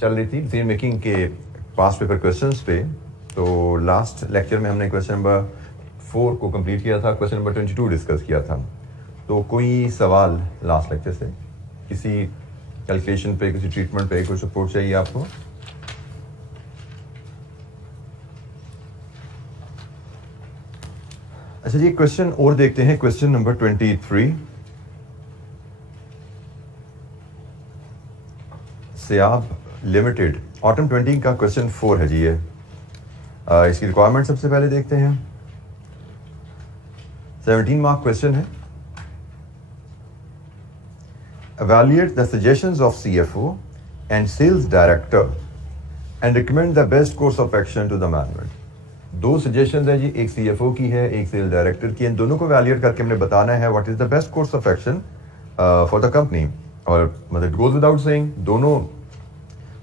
चल रही थी डिसीजन मेकिंग के पास्ट पेपर क्वेश्चंस पे। तो लास्ट लेक्चर में हमने क्वेश्चन नंबर 4 को कंप्लीट किया था, क्वेश्चन नंबर 22 डिस्कस किया था। तो कोई सवाल लास्ट लेक्चर से, किसी कैलकुलेशन पे, किसी ट्रीटमेंट पे कोई सपोर्ट चाहिए आपको? अच्छा जी, क्वेश्चन और देखते हैं, क्वेश्चन नंबर 23 सियाब लिमिटेड ऑटम 20 का क्वेश्चन 4 है जी। ये इसकी रिक्वायरमेंट सबसे पहले देखते हैं। 17 मार्क क्वेश्चन है। Evaluate the suggestions of CFO and sales director and recommend the best course of action to the management। दो सजेशन है जी, एक CFO की है, एक सेल्स डायरेक्टर की। इन दोनों को वैल्यूएट करके हमने बताना है what is the best course of action for the company. और मतलब गोज विदाउट सेइंग, दोनों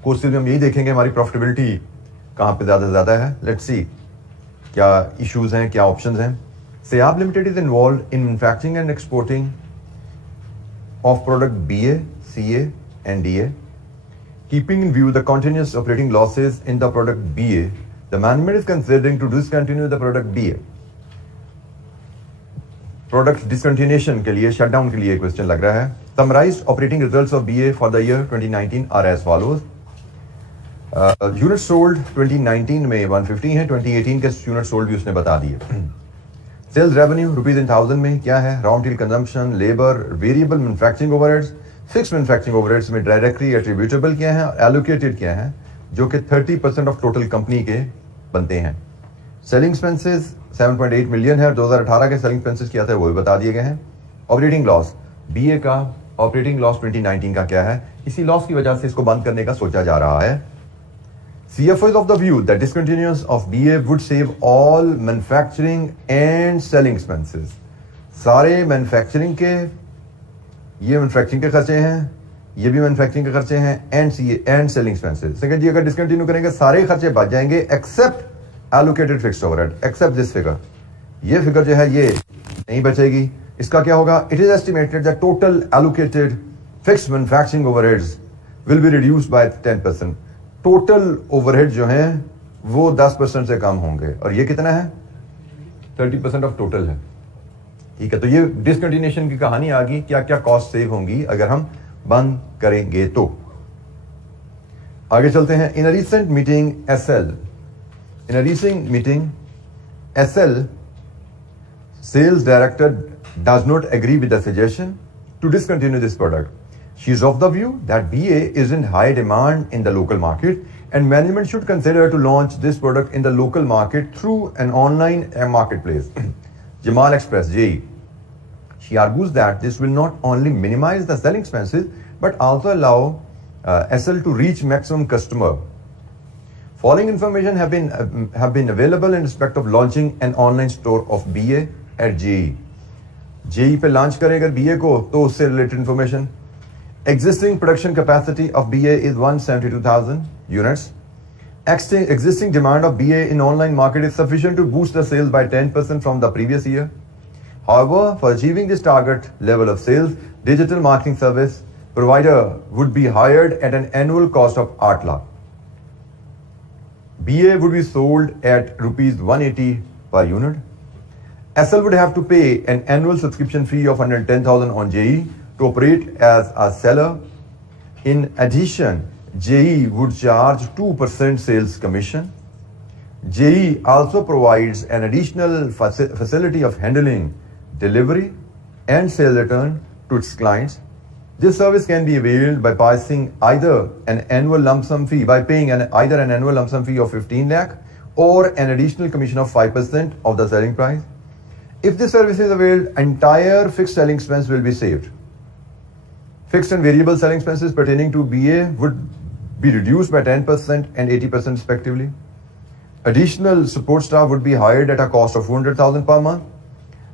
कोर्सेज में हम यही देखेंगे हमारी प्रॉफिटेबिलिटी कहाँ पे ज़्यादा है। लेट्स सी क्या इश्यूज हैं, क्या ऑप्शंस हैं। Siab limited is involve in manufacturing and exporting of product BA, CA and DA. Keeping in view the continuous operating losses in the product BA, the management is considering to discontinue the product BA. Product discontinuation के लिए, shutdown के लिए question लग रहा है। Summarized operating results of BA for the year 2019 are as follows. Units sold 2019 में 150 है, 2018 के यूनिट सोल्ड भी उसने बता दिए। Sales revenue rupees in thousand में क्या है? Raw material consumption, labour, variable manufacturing overheads, fixed manufacturing overheads में डायरेक्टली एट्रीब्यूटेबल क्या है, एलोकेटेड क्या है, जो कि 30% ऑफ टोटल कंपनी के बनते हैं। सेलिंग एक्सपेंसेस 7.8 मिलियन है, 2018 के सेलिंग एक्सपेंसेस क्या थे वो भी बता दिए गए हैं। ऑपरेटिंग लॉस बीए का ऑपरेटिंग लॉस 2019 का क्या है, इसी लॉस की वजह से इसको बंद करने का सोचा जा रहा है। CFO is of the view that discontinuance of BA would save all manufacturing and selling expenses। सारे मैन्युफैक्चरिंग के, ये मैन्युफैक्चरिंग के खर्चे हैं, ये भी मैन्युफैक्चरिंग के खर्चे हैं, एंड सेलिंग एक्सपेंसेस। सेकंड जी, अगर डिसकंटिन्यू करेंगे सारे खर्चे बच जाएंगे except allocated fixed overhead, except this figure. ये फिगर जो है ये नहीं बचेगी। इसका क्या होगा? It is estimated that total allocated fixed manufacturing overheads will be reduced by 10%। Total overhead जो है वो 10% से कम होंगे, और ये कितना है? 30% ऑफ टोटल है। ठीक है, तो ये डिसकंटिन्यूएशन की कहानी आ गई, क्या क्या कॉस्ट सेव होंगी अगर हम बंद करेंगे तो। आगे चलते हैं। In a recent meeting SL sales director does not agree with the suggestion to discontinue this product. She is of the view that BA is in high demand in the local market and management should consider to launch this product in the local market through an online marketplace, Jamal Express JE. She argues that this will not only minimize the selling expenses but also allow SL to reach maximum customer. Following information have been available in respect of launching an online store of BA at JE. JE पे launch करेगा BA को तो उससे related information। Existing production capacity of BA is 172,000 units. Existing demand of BA in online market is sufficient to boost the sales by 10% from the previous year. However, for achieving this target level of sales, digital marketing service provider would be hired at an annual cost of 8 lakh. BA would be sold at rupees 180 per unit. SL would have to pay an annual subscription fee of 110,000 on JE to operate as a seller. In addition, JE would charge 2% sales commission. JE also provides an additional facility of handling, delivery and sale return to its clients. This service can be availed by paying either an annual lump sum fee of 15 lakh or an additional commission of 5% of the selling price. If this service is availed, entire fixed selling expense will be saved. Fixed and variable selling expenses pertaining to BA would be reduced by 10% and 80% respectively. Additional support staff would be hired at a cost of 400,000 per month.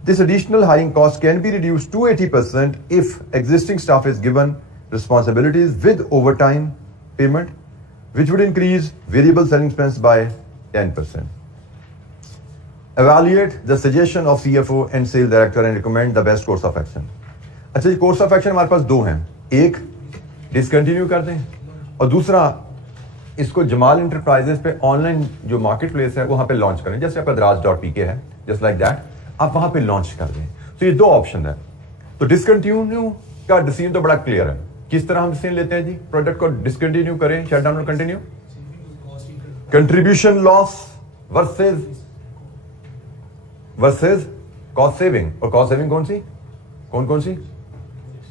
This additional hiring cost can be reduced to 80% if existing staff is given responsibilities with overtime payment, which would increase variable selling expense by 10%. Evaluate the suggestion of CFO and sales director and recommend the best course of action। अच्छा, course of action हमारे पास दो हैं, एक discontinue कर दें और दूसरा इसको जमाल इंटरप्राइजेस पे ऑनलाइन जो मार्केट प्लेस है वहां पे लॉन्च करें, जैसे आपका draz.pk है, जस्ट लाइक दैट, आप वहां पे लॉन्च कर दें। तो ये दो ऑप्शन है। तो डिसकंटिन्यू का डिसीजन तो बड़ा क्लियर है, किस तरह हम डिसीजन लेते हैं जी, प्रोडक्ट को डिसकंटिन्यू करें, शट डाउन और continue. Contribution loss versus cost saving, और कॉस्ट सेविंग कौन सी, कौन सी,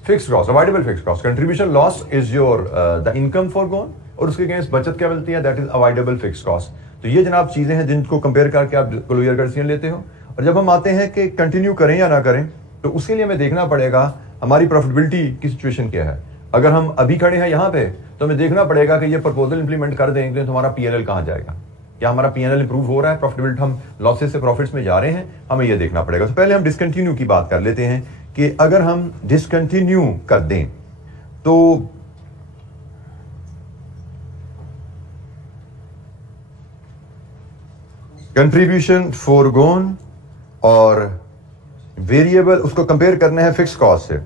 fixed cost, avoidable fixed cost. Contribution loss is your the income forgone, और उसके अगेंस्ट बचत क्या मिलती है, that is avoidable fixed cost. तो ये जनाब चीजें हैं जिनको कंपेयर करके आप क्लियर का डिसीजन लेते हो। और जब हम आते हैं कि कंटिन्यू करें या ना करें, तो उसके लिए हमें देखना पड़ेगा हमारी प्रॉफिटेबिलिटी की सिचुएशन क्या है। अगर हम अभी खड़े हैं यहाँ पे, तो हमें देखना पड़ेगा कि ये प्रपोजल इंप्लीमेंट कर देंगे तो हमारा पीएनएल कहाँ जाएगा, क्या हमारा पीएनएल इंप्रूव हो रहा है, प्रॉफिटेबिलिटी, हम लॉसेस से प्रॉफिट्स में जा रहे हैं, हमें ये देखना पड़ेगा। तो पहले हम डिसकंटिन्यू की बात कर लेते हैं कि अगर हम डिसकंटिन्यू कर दें तो कंट्रीब्यूशन फोरगोन और वेरिएबल, उसको कंपेयर करना है फिक्स कॉस्ट से।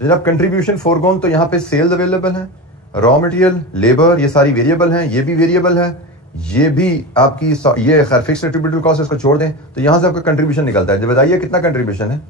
जनाब कंट्रीब्यूशन फोरगोन, तो यहां पे सेल्स अवेलेबल है, रॉ मटेरियल, लेबर, ये सारी वेरिएबल हैं, ये भी वेरिएबल है, ये भी आपकी, ये खैर फिक्स एट्रीब्यूटेबल कॉस्ट है, इसको छोड़ दें तो यहां से आपका कंट्रीब्यूशन निकलता है। जब बताइए कितना कंट्रीब्यूशन है,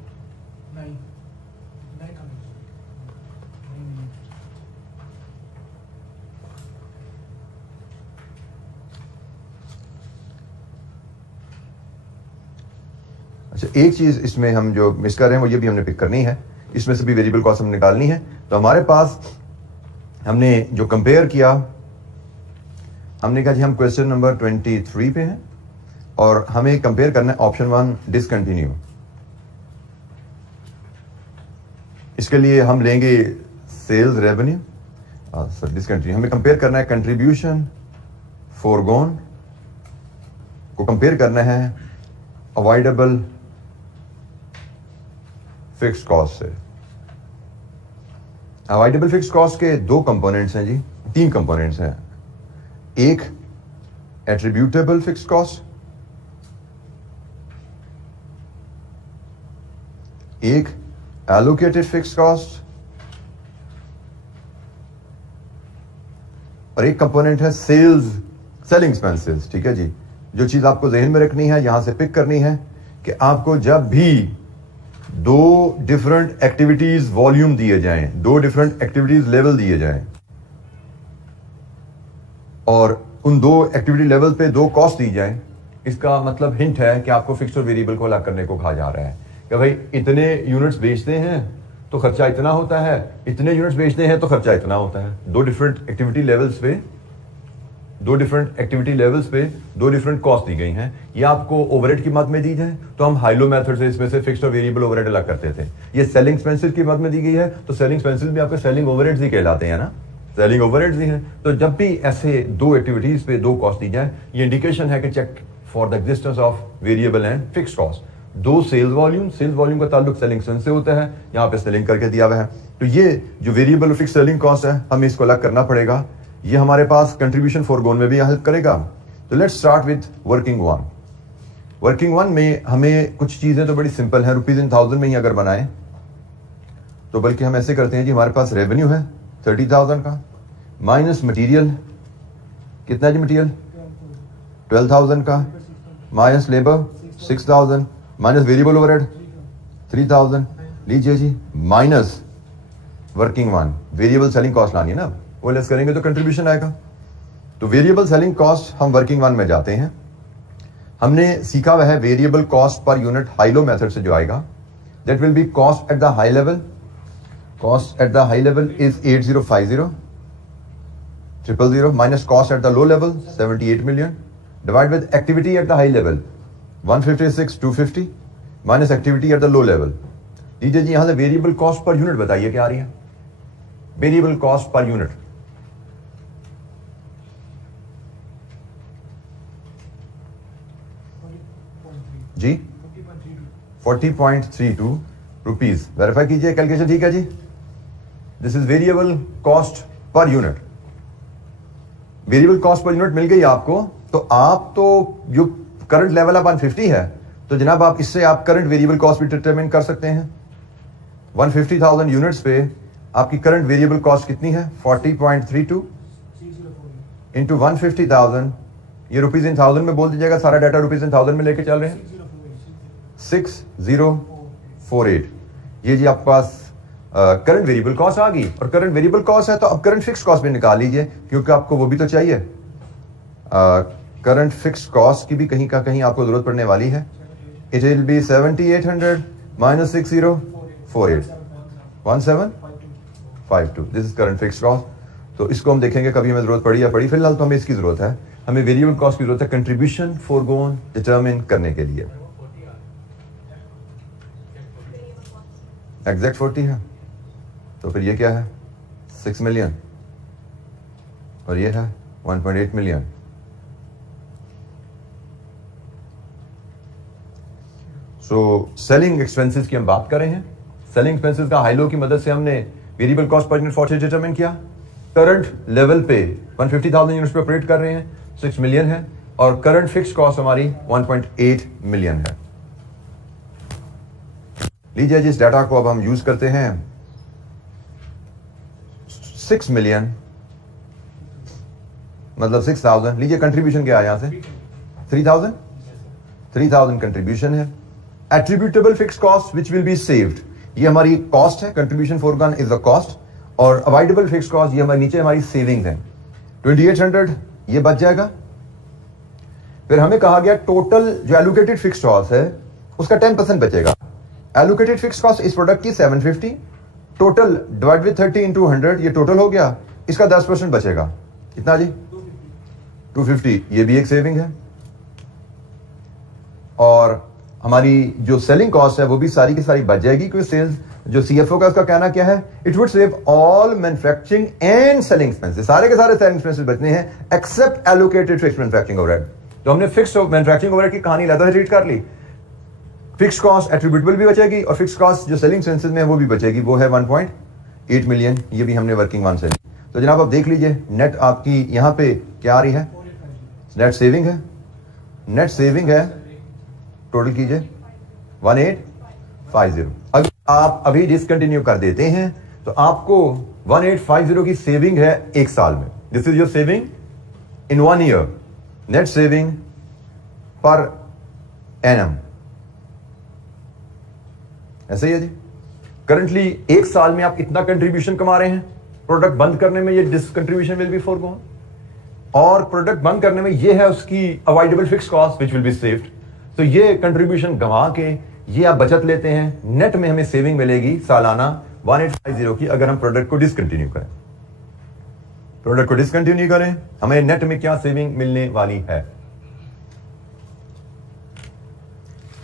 अच्छा एक चीज इसमें हम जो मिस कर रहे हैं वो ये भी हमने पिक करनी है, इसमें से भी वेरिएबल कॉस्ट हम निकालनी है। तो हमारे पास हमने जो कंपेयर किया, हमने कहा जी हम क्वेश्चन नंबर 23 पे हैं और हमें कंपेयर करना है ऑप्शन 1 डिसकंटिन्यू। इसके लिए हम लेंगे सेल्स रेवेन्यू, डिसकंटिन्यू हमें कंपेयर करना है कंट्रीब्यूशन फोरगोन को कंपेयर करना है अवॉइडेबल फिक्स्ड कॉस्ट से। अवॉइडेबल फिक्स्ड कॉस्ट के दो कंपोनेंट्स हैं जी, तीन कंपोनेंट्स हैं, एक एट्रीब्यूटेबल फिक्स्ड कॉस्ट, एक एलोकेटेड फिक्स्ड कॉस्ट, और एक कंपोनेंट है सेलिंग एक्सपेंसेस। ठीक है जी, जो चीज आपको जहन में रखनी है, यहां से पिक करनी है कि आपको जब भी दो डिफरेंट एक्टिविटीज वॉल्यूम दिए जाएं, दो डिफरेंट एक्टिविटीज लेवल दिए जाएं और उन दो एक्टिविटी लेवल पे दो कॉस्ट दी जाएं, इसका मतलब हिंट है कि आपको फिक्स्ड और वेरिएबल को अलग करने को कहा जा रहा है कि भाई इतने यूनिट्स बेचते हैं तो खर्चा इतना होता है, इतने यूनिट्स बेचते हैं तो खर्चा इतना होता है। दो डिफरेंट एक्टिविटी लेवल्स पे दो डिफरेंट कॉस्ट दी गई हैं। ये आपको ओवरहेड की मद में दी जाए तो हम हाइलो मेथड से इसमें से फिक्स्ड और वेरिएबल ओवरहेड अलग करते थे। ये सेलिंग एक्सपेंसेस की मद में दी गई है तो सेलिंग एक्सपेंसेस भी आपके सेलिंग ओवरहेड्स ही कहलाते हैं ना, सेलिंग ओवरहेड्स ही हैं। तो जब भी ऐसे दो एक्टिविटीज पे दो कॉस्ट दी जाए, ये इंडिकेशन है कि check for the existence of variable and fixed cost. दो सेल्स वॉल्यूम का ताल्लुक सेलिंग एक्सपेंस से होता है, यहाँ पे सेलिंग करके दिया हुआ है। तो ये जो वेरिएबल और फिक्स्ड सेलिंग कॉस्ट है, हमें इसको अलग करना पड़ेगा। ये हमारे पास कंट्रीब्यूशन फोरगोन में भी हेल्प करेगा। तो let's start with working one में हमें कुछ चीजें तो बड़ी सिंपल है, रुपीज इन थाउजेंड में ही अगर बनाएं तो बल्कि हम ऐसे करते हैं जी, हमारे पास रेवेन्यू है 30,000 का, माइनस मटेरियल, कितना जी मटेरियल 12,000 का, minus labour 6,000, minus variable overhead 3,000, लीजिए जी, minus working one, variable selling cost लानी है ना, वो लेस करेंगे तो कंट्रीब्यूशन आएगा। तो वेरिएबल सेलिंग कॉस्ट हम वर्किंग वन में जाते हैं। हमने सीखा हुआ है variable cost per unit high-low method से जो आएगा, that will be cost at the high level. Cost at the high level is 8050,000 minus cost at the low level 78 million divide with activity at the high level 156,250 minus activity at the low level. लीजिए जी, यहां से variable cost per unit बताइए क्या आ रही है, variable cost per unit जी 40.32 rupees. Verify कीजिए, कैलकुलेशन ठीक है जी। This is variable cost per unit. Variable cost per unit मिल गई आपको, तो आप तो जो करंट लेवल अब 150 है, तो जनाब आप इससे आप करंट वेरिएबल कॉस्ट भी डिटरमिन कर सकते हैं। 150,000 यूनिट्स पे आपकी करंट वेरिएबल कॉस्ट कितनी है, 40.32 इंटू 150,000, ये रुपीज इन थाउजेंड में बोल दीजिएगा, सारा डाटा रुपीज इन थाउजेंड में लेके चल रहे हैं। 6048, ये जी आपके पास करंट वेरिएबल कॉस्ट आ गई। और करंट वेरिएबल कॉस्ट है तो अब करंट फिक्स कॉस्ट भी निकाल लीजिए, क्योंकि आपको वो भी तो चाहिए। करंट फिक्स कॉस्ट की भी कहीं का कहीं आपको जरूरत पड़ने वाली है। It will be 7800 minus 6048, 1752, this is current fix cost. तो इसको हम देखेंगे कभी हमें जरूरत पड़ी या पड़ी, फिलहाल तो हमें इसकी जरूरत है, हमें वेरिएबल कॉस्ट की जरूरत है कंट्रीब्यूशन फोरगोन डिटरमिन करने के लिए। एग्जैक्ट 40 है, तो फिर ये क्या है 6 मिलियन और ये है 1.8 मिलियन। सो सेलिंग एक्सपेंसेस की हम बात कर रहे हैं। सेलिंग एक्सपेंसेस का हाई लो की मदद से हमने variable cost per unit 40 determine किया। करंट लेवल पे 150,000 यूनिट्स पे ऑपरेट कर रहे हैं, 6 मिलियन है, और करंट फिक्स कॉस्ट हमारी 1.8 मिलियन है। लीजिए जिस डाटा को अब हम यूज करते हैं, 6 मिलियन मतलब 6,000, लीजिए कंट्रीब्यूशन क्या है यहां से 3,000 कंट्रीब्यूशन है। Attributable fix cost which will be saved, ये हमारी कॉस्ट है, contribution foregone is the cost, और अवॉइडेबल फिक्स कॉस्ट ये हमारे नीचे हमारी सेविंग्स है, 2800 ये बच जाएगा। फिर हमें कहा गया टोटल जो एलोकेटेड फिक्स कॉस्ट है उसका 10% बचेगा। एलोकेटेड फिक्स कॉस्ट इस प्रोडक्ट की 750, टोटल डिवाइड विद 30 इंटू 100, ये टोटल हो गया, इसका 10% बचेगा, कितना जी 250, ये भी एक सेविंग है। और हमारी जो सेलिंग कॉस्ट है वो भी सारी की सारी बच जाएगी, क्योंकि सेल्स जो सीएफओ का उसका कहना क्या है, it would save all manufacturing and selling expenses, सारे के सारे सेलिंग एक्सपेंसेस बचने हैं except allocated fixed manufacturing overhead. तो हमने फिक्स्ड मैन्युफैक्चरिंग ओवरहेड की कहानी लगा रीड कर ली। फिक्स कॉस्ट एट्रीब्यूटेबल भी बचेगी और फिक्स कॉस्ट जो सेलिंग एक्सपेंसेस में है वो भी बचेगी, वो है 1.8 मिलियन, ये भी हमने वर्किंग वन से ली। तो जनाब आप देख लीजिए नेट आपकी यहां पे क्या आ रही है, नेट सेविंग है, नेट सेविंग है, टोटल कीजिए 1850। अगर आप अभी डिसकंटिन्यू कर देते हैं तो आपको 1850 की सेविंग है एक साल में। This is your saving in 1 year, net saving per annum, ऐसे ही है जी। करंटली एक साल में आप इतना कंट्रीब्यूशन कमा रहे हैं, प्रोडक्ट बंद करने में ये डिसकंट्रीब्यूशन विल बी फॉरगॉन, और प्रोडक्ट बंद करने में ये है उसकी avoidable fix cost which will be saved. तो ये कंट्रीब्यूशन गंवा के ये आप बचत लेते हैं, नेट में हमें सेविंग मिलेगी सालाना 1850 की। अगर हम प्रोडक्ट को डिसकंटिन्यू करें, प्रोडक्ट को डिसकंटिन्यू करें, हमें नेट में क्या सेविंग मिलने वाली है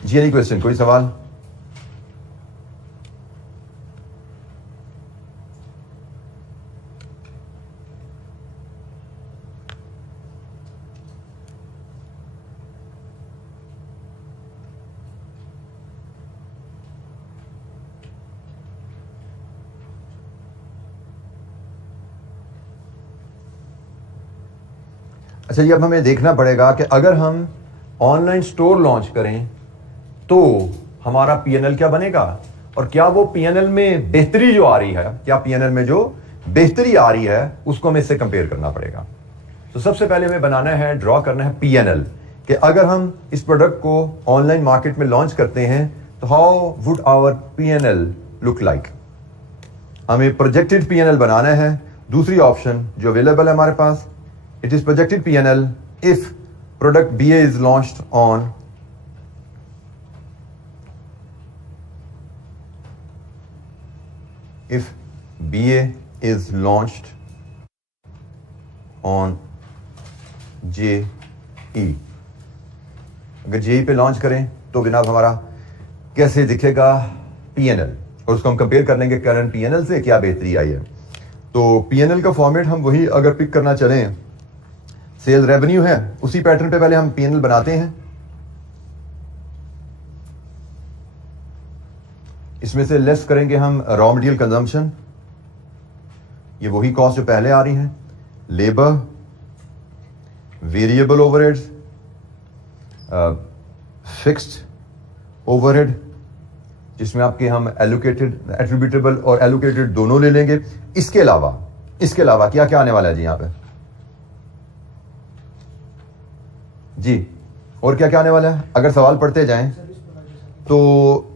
जी? एनी क्वेश्चन, कोई सवाल? अच्छा जी, अब हमें देखना पड़ेगा कि अगर हम ऑनलाइन स्टोर लॉन्च करें तो हमारा पीएनएल क्या बनेगा, और क्या वो पीएनएल में बेहतरी जो आ रही है, क्या पीएनएल में जो बेहतरी आ रही है उसको हमें इससे कंपेयर करना पड़ेगा। तो सबसे पहले हमें बनाना है, ड्रॉ करना है पीएनएल, कि अगर हम इस प्रोडक्ट को ऑनलाइन मार्केट में लॉन्च करते हैं तो how would our PNL look like. हमें प्रोजेक्टेड पीएनएल बनाना है। दूसरी ऑप्शन जो अवेलेबल है हमारे पास, it is projected P&L if product BA is launched on JE। अगर JE पे लॉन्च करें तो जनाब हमारा कैसे दिखेगा P&L, और उसको हम कंपेयर कर लेंगे करंट P&L से, क्या बेहतरी आई है। तो P&L का फॉर्मेट हम वही अगर पिक करना चलें, सेल्स रेवेन्यू है, उसी पैटर्न पे पहले हम पीएनएल बनाते हैं। इसमें से लेस करेंगे हम रॉ मटेरियल कंजम्पशन, ये वही कॉस्ट जो पहले आ रही है, labour, variable overheads, fixed overhead, जिसमें आपके हम एलोकेटेड, एट्रीब्यूटेबल और एलोकेटेड दोनों ले लेंगे। इसके अलावा क्या क्या आने वाला है जी यहाँ पे? जी, और क्या क्या आने वाला है? अगर सवाल पढ़ते जाएं तो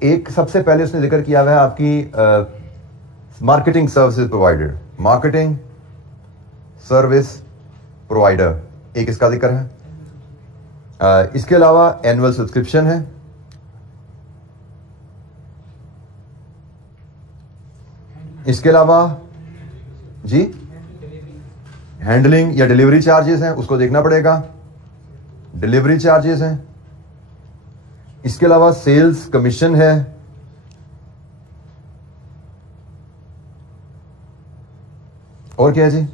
एक सबसे पहले उसने जिक्र किया हुआ है आपकी marketing services provider, marketing service provider, एक इसका जिक्र है। इसके अलावा एनुअल सब्सक्रिप्शन है, इसके अलावा जी हैंडलिंग या डिलीवरी चार्जेस हैं, उसको देखना पड़ेगा, डिलीवरी चार्जेस हैं। इसके अलावा सेल्स कमीशन है, और क्या है जी?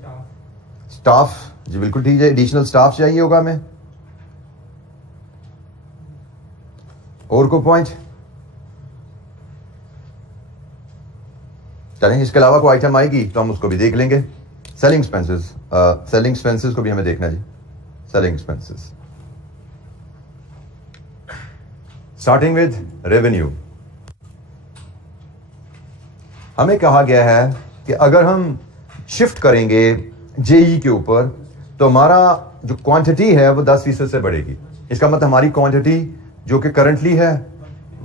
स्टाफ, जी बिल्कुल ठीक है, एडिशनल स्टाफ चाहिए होगा हमें। और कोई पॉइंट? चलें, इसके अलावा कोई आइटम आएगी तो हम उसको भी देख लेंगे। सेलिंग एक्सपेंसेस, सेलिंग एक्सपेंसेस को भी हमें देखना जी। Selling expenses starting with revenue. हमें कहा गया है कि अगर हम शिफ्ट करेंगे जेई के ऊपर तो हमारा जो क्वांटिटी है वो 10% से बढ़ेगी। इसका मतलब हमारी क्वांटिटी जो कि करंटली है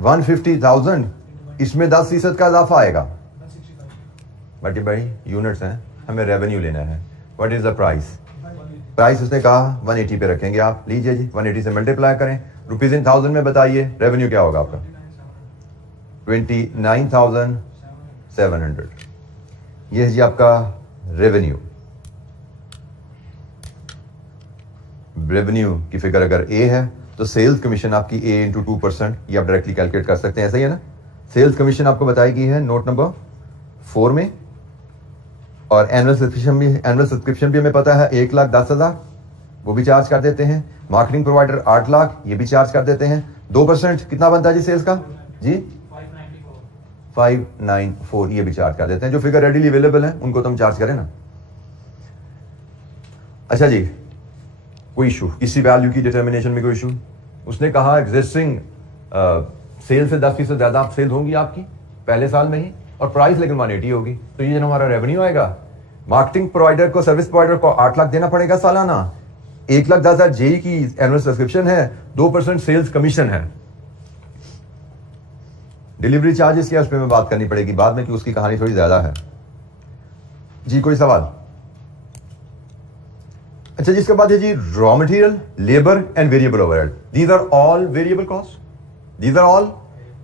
150,000, इसमें 10% का इजाफा आएगा। बट भाई यूनिट्स हैं, हमें रेवेन्यू लेना है। What is the price? Price उसने कहा 180 पे रखेंगे। आप लीजिए जी, 180 से मल्टीप्लाई करें, रुपीज इन थाउजेंड में बताइए रेवेन्यू क्या होगा आपका? 29,700। ये है जी आपका रेवेन्यू। रेवेन्यू की फिगर अगर ए है तो सेल्स कमीशन आपकी ए इंटू 2%, ये आप डायरेक्टली कैलकुलेट कर सकते हैं, ऐसा ही है ना। सेल्स कमीशन आपको बताई गई है नोट नंबर 4 में। और एनुअल सब्सक्रिप्शन भी हमें पता है 1,10,000, वो भी चार्ज कर देते हैं। मार्केटिंग प्रोवाइडर 8 लाख, ये भी चार्ज कर देते हैं। 2% कितना बनता है जी सेल्स का? जी 594, ये भी चार्ज कर देते हैं। जो फिगर रेडीली अवेलेबल है उनको तो हम चार्ज करें ना। अच्छा जी, कोई इशू किसी वैल्यू की डिटर्मिनेशन में कोई इशू? उसने कहा एग्जिस्टिंग सेल से 10% ज्यादा सेल होंगी आपकी पहले साल में ही, और प्राइस लेकिन 180 होगी, तो ये जो हमारा रेवेन्यू आएगा, मार्केटिंग प्रोवाइडर को, सर्विस प्रोवाइडर को 8 लाख देना पड़ेगा सालाना, 1,10,000 जेई की एनुअल सब्सक्रिप्शन है, 2% सेल्स कमीशन है। डिलीवरी चार्जेस क्या, उस पर मैं बात करनी पड़ेगी बाद में कि उसकी कहानी थोड़ी ज्यादा है जी। कोई सवाल? अच्छा, जिसके बाद है जी raw material, labour and variable overhead. These are all variable cost, these are all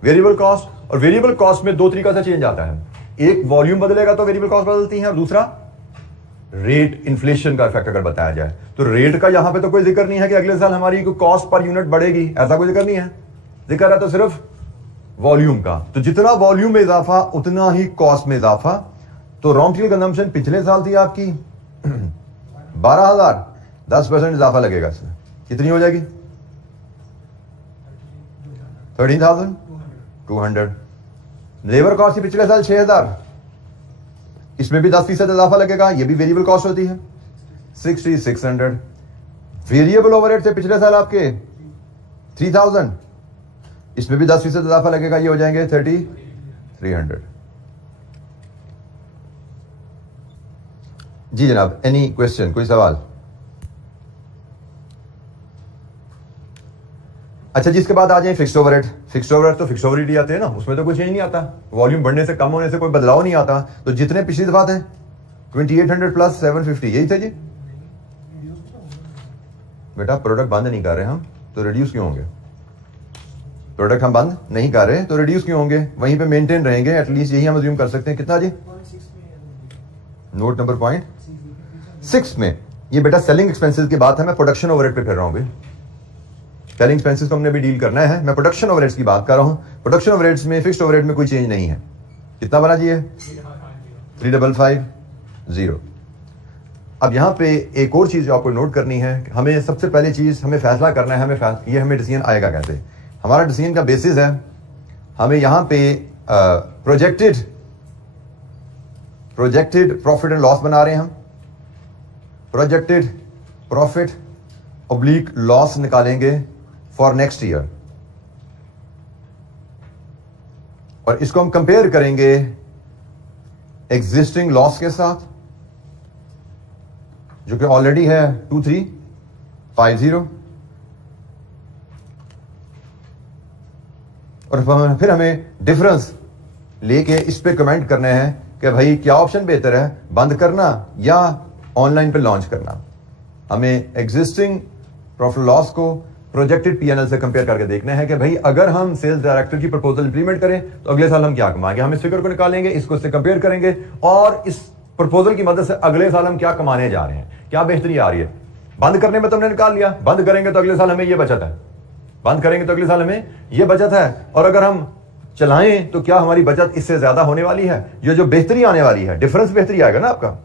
variable cost. और वेरिएबल कॉस्ट में दो तरीका से चेंज आता है, एक वॉल्यूम बदलेगा तो वेरिएबल कॉस्ट बदलती है, और दूसरा रेट इन्फ्लेशन का इफेक्ट अगर बताया जाए तो रेट का यहां पे तो कोई जिक्र नहीं है कि अगले साल हमारी कॉस्ट पर यूनिट बढ़ेगी, ऐसा कोई जिक्र नहीं है। जिक्र है तो सिर्फ वॉल्यूम का। तो जितना वॉल्यूम में इजाफा उतना ही कॉस्ट में इजाफा। तो रॉ मटेरियल कंजम्पशन पिछले साल थी आपकी 12,000, 10% इजाफा लगेगा इसमें, कितनी हो जाएगी? 13,200। लेबर कॉस्ट थी पिछले साल 6,000, इसमें भी 10% इजाफा लगेगा, ये भी वेरिएबल कॉस्ट होती है 6,600। वेरिएबल ओवरहेड थे पिछले साल आपके 3,000, इसमें भी 10% इजाफा लगेगा, ये हो जाएंगे 3,300। जी जनाब, एनी क्वेश्चन, कोई सवाल? अच्छा, जिसके बाद आ जाए फिक्स्ड ओवरहेड। फिक्स्ड ओवरहेड तो फिक्स्ड ओवरहेड ही आते हैं ना, उसमें तो कुछ चेंज नहीं आता, वॉल्यूम बढ़ने से कम होने से कोई बदलाव नहीं आता। तो जितने पिछली दफा थे 2800 प्लस 750 यही थे जी। बेटा प्रोडक्ट बंद नहीं कर रहे हम तो रिड्यूस क्यों होंगे? प्रोडक्ट हम बंद नहीं कर रहे तो रिड्यूस क्यों होंगे? वहीं पे मेंटेन रहेंगे, एटलीस्ट यही हम अज्यूम कर सकते हैं। कितना जी? नोट नंबर पॉइंट 6 में। ये बेटा सेलिंग एक्सपेंसेस की बात है, मैं प्रोडक्शन ओवरहेड पे फिर रहा हूं भाई। सेलिंग एक्सपेंसेस को हमने भी डील करना है, मैं प्रोडक्शन ओवरहेड्स की बात कर रहा हूं। प्रोडक्शन ओवरहेड्स में फिक्स्ड ओवरहेड में कोई चेंज नहीं है। कितना बना जी है? 3,550। अब यहां पे एक और चीज जो आपको नोट करनी है, हमें सबसे पहली चीज हमें फैसला करना है, हमें डिसीजन आएगा कैसे। हमारा डिसीजन का बेसिस है, हमें यहां पे प्रोजेक्टेड प्रॉफिट एंड लॉस बना रहे हैं हम। प्रोजेक्टेड प्रॉफिट ऑब्लिक लॉस निकालेंगे फॉर नेक्स्ट ईयर, और इसको हम कंपेयर करेंगे एग्जिस्टिंग लॉस के साथ जो कि ऑलरेडी है 2,350, और फिर हमें डिफरेंस लेके इस पे कमेंट करने हैं कि भाई क्या ऑप्शन बेहतर है, बंद करना या ऑनलाइन पे लॉन्च करना। हमें एग्जिस्टिंग प्रॉफिट लॉस को प्रोजेक्टेड पीएनएल से कंपेयर करके देखना है कि भाई अगर हम सेल्स डायरेक्टर की प्रपोजल इंप्लीमेंट करें तो अगले साल हम क्या कमाएंगे। हम इस फिगर को निकालेंगे, इसको इससे कंपेयर करेंगे और इस प्रपोजल की मदद से अगले साल हम क्या कमाने जा रहे हैं, क्या बेहतरी आ रही है। बंद करने में तो हमने निकाल लिया, बंद करेंगे तो अगले साल हमें ये बचत है, बंद करेंगे तो अगले साल हमें ये बचत है, और अगर हम चलाएं तो क्या हमारी बचत इससे ज्यादा होने वाली है। ये जो बेहतरी आने वाली है, डिफरेंस बेहतरी आएगा ना, आपका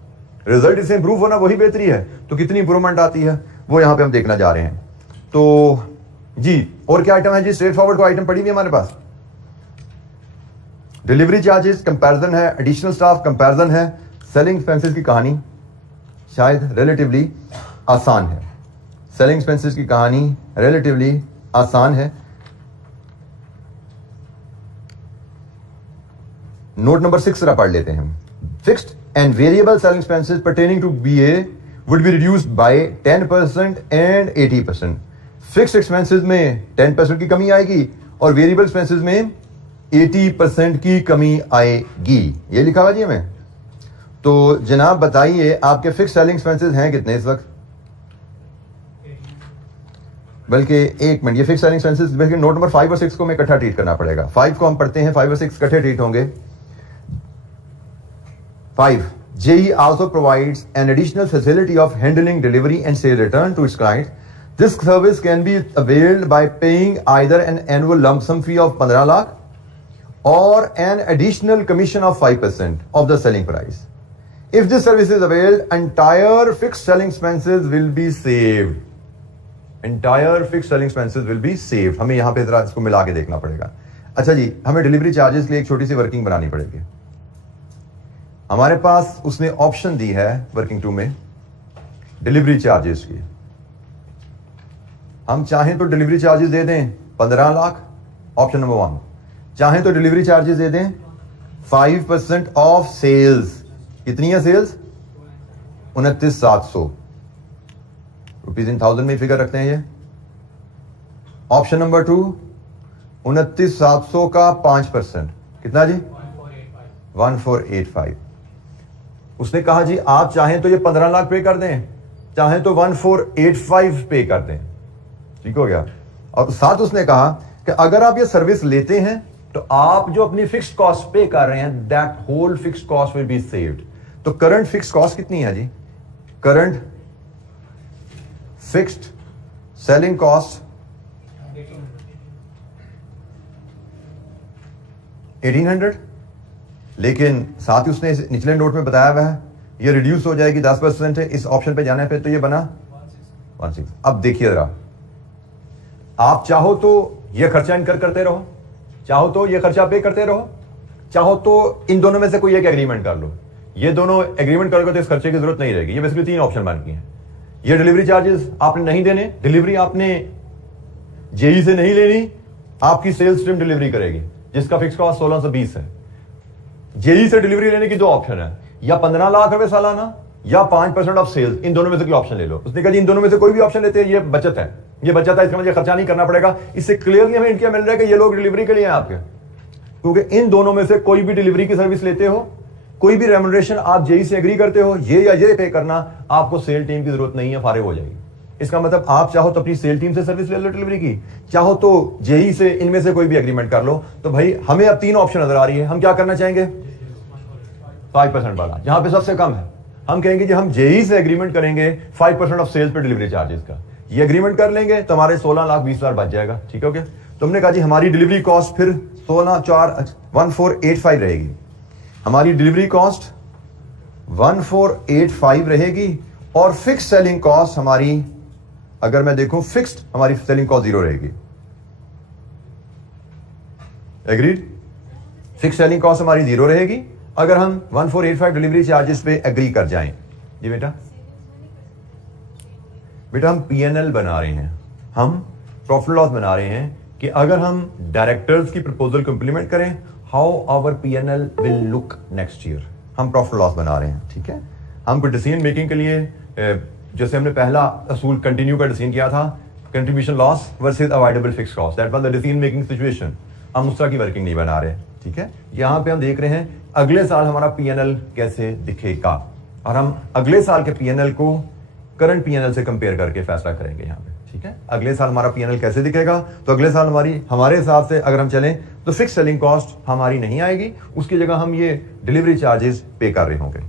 रिजल्ट इससे इंप्रूव होना वही बेहतरी है। तो कितनी इंप्रूवमेंट आती है वो यहां पे हम देखना जा रहे हैं। तो जी और क्या आइटम है जी, स्ट्रेट फॉरवर्ड को आइटम पड़ी हुई हमारे पास। डिलीवरी चार्जेस कंपैरिजन है, एडिशनल स्टाफ कंपैरिजन है, सेलिंग एक्सपेंसेस की कहानी शायद रिलेटिवली आसान है। सेलिंग एक्सपेंसेस की कहानी रिलेटिवली आसान है। नोट नंबर 6 जरा पढ़ लेते हैं। Fixed and variable selling expenses pertaining to BA would be reduced by 10% and 80%। Fixed expenses में 10% की कमी आएगी और वेरिएबल एक्सपेंसेस में 80% की कमी आएगी। ये लिखा हुआ जी हमें। तो जनाब बताइए आपके फिक्स सेलिंग एक्सपेंसेस हैं कितने इस वक्त? बल्कि एक मिनट, ये फिक्स सेलिंग एक्सपेंसेस बल्कि नोट नंबर 5 और 6 को मैं इकट्ठा ट्रीट करना पड़ेगा। 5 को हम पढ़ते हैं, 5 और 6 इकट्ठे ट्रीट होंगे। 5 JE also provides an additional facility of handling delivery and sale return to its clients. This service can be availed by paying either an annual lump sum fee of 15 lakh or an additional commission of 5% of the selling price. If this service is availed, entire fixed selling expenses will be saved. Entire fixed selling expenses will be saved. हमें यहाँ पे जरा इसको मिला के देखना पड़ेगा। अच्छा जी, हमें डिलीवरी चार्जेस के लिए एक छोटी सी वर्किंग बनानी पड़ेगी। हमारे पास उसने ऑप्शन दी है वर्किंग 2 में डिलीवरी चार्जेस की। हम चाहें तो डिलीवरी चार्जेस दे दें 15 लाख, ऑप्शन नंबर 1। चाहें तो डिलीवरी चार्जेस दे दें 5% ऑफ सेल्स। कितनी है सेल्स? 29,700 रुपीज इन थाउजेंड में फिगर रखते हैं ये। ऑप्शन नंबर 2 29,700 का 5% कितना जी? 1485। उसने कहा जी आप चाहें तो ये 15 लाख पे कर दें, चाहें तो 1485 पे कर दें। ठीक हो गया। और साथ उसने कहा कि अगर आप ये सर्विस लेते हैं तो आप जो अपनी फिक्स्ड कॉस्ट पे कर रहे हैं that whole fixed cost will be saved. तो करंट फिक्स्ड कॉस्ट कितनी है जी? करंट फिक्स्ड सेलिंग कॉस्ट 1800, लेकिन साथ ही उसने निचले नोट में बताया हुआ है ये रिड्यूस हो जाएगी 10% है। इस ऑप्शन पे जाने पे तो ये बना 16। अब देखिए जरा, आप चाहो तो ये खर्चा इनकर करते रहो, चाहो तो ये खर्चा पे करते रहो, चाहो तो इन दोनों में से कोई एक एग्रीमेंट कर लो। ये दोनों एग्रीमेंट करोगे तो इस खर्चे की जरूरत नहीं रहेगी। ये बेसिकली 3 ऑप्शन बन गए हैं। ये डिलीवरी चार्जेस आपने नहीं देने, डिलीवरी आपने जेई से नहीं लेनी, आपकी सेल्स टीम डिलीवरी करेगी जिसका फिक्स कॉस्ट 1620 है। जेई से डिलीवरी लेने की 2 ऑप्शन है, या 15 लाख रुपए सालाना या 5% ऑफ सेल्स। इन दोनों में से कोई ऑप्शन ले लो। उसने कहा जी इन दोनों में से कोई भी ऑप्शन लेते हैं ये बचत है, ये बचत है, इसका मुझे खर्चा नहीं करना पड़ेगा। इससे क्लियरली हमें इंडिया मिल रहा है कि ये लोग डिलीवरी के लिए हैं आपके, क्योंकि इन दोनों में से कोई भी डिलीवरी की सर्विस लेते हो, कोई भी रेम्यूनरेशन आप जेई से एग्री करते हो, ये या ये पे करना, आपको सेल टीम की जरूरत नहीं है, फारिग हो जाएगी। इसका मतलब आप चाहो तो अपनी सेल टीम से सर्विस ले लो डिलीवरी की, चाहो तो जेई से, इनमें से कोई भी एग्रीमेंट कर लो। तो भाई हमें अब 3 ऑप्शन नजर आ रही है। हम क्या करना चाहेंगे? 5% वाला, जहां पे सबसे कम है। हम कहेंगे जी हम जेई से एग्रीमेंट करेंगे 5% ऑफ सेल्स पे डिलीवरी चार्जेस का। ये एग्रीमेंट कर लेंगे तो हमारे 16,20,000 बच जाएगा। ठीक है, तुमने कहा जी हमारी डिलीवरी कॉस्ट फिर 1485 रहेगी। हमारी डिलीवरी कॉस्ट 1485 रहेगी और फिक्स सेलिंग कॉस्ट हमारी, अगर मैं देखूं फिक्स्ड, हमारी सेलिंग कॉस्ट 0 रहेगी। एग्रीड? फिक्स सेलिंग कॉस्ट हमारी 0 रहेगी अगर हम 1485 डिलीवरी चार्जेस पे एग्री कर जाएं। जी बेटा हम पीएनएल बना रहे हैं, हम प्रॉफिट लॉस बना रहे हैं कि अगर हम डायरेक्टर्स की प्रपोजल को इंप्लीमेंट करें how our PNL will look next year. हम प्रॉफिट लॉस बना रहे हैं। ठीक है, हम कोई डिसीजन मेकिंग के लिए जैसे हमने पहला असूल कंटिन्यू का डिसीजन किया था, contribution loss versus avoidable fix cost, that was the decision making situation. हम उस तरह की वर्किंग नहीं बना रहे, ठीक है। यहां पे हम देख रहे हैं अगले साल हमारा पीएनएल कैसे दिखेगा, और हम अगले साल के पीएनएल को करंट पीएनएल से कंपेयर करके फैसला करेंगे यहां पे, ठीक है। अगले साल हमारा पीएनएल कैसे दिखेगा, तो अगले साल हमारे हिसाब से अगर हम चलें तो फिक्स सेलिंग कॉस्ट हमारी नहीं आएगी, उसकी जगह हम ये डिलीवरी चार्जेस पे कर रहे होंगे।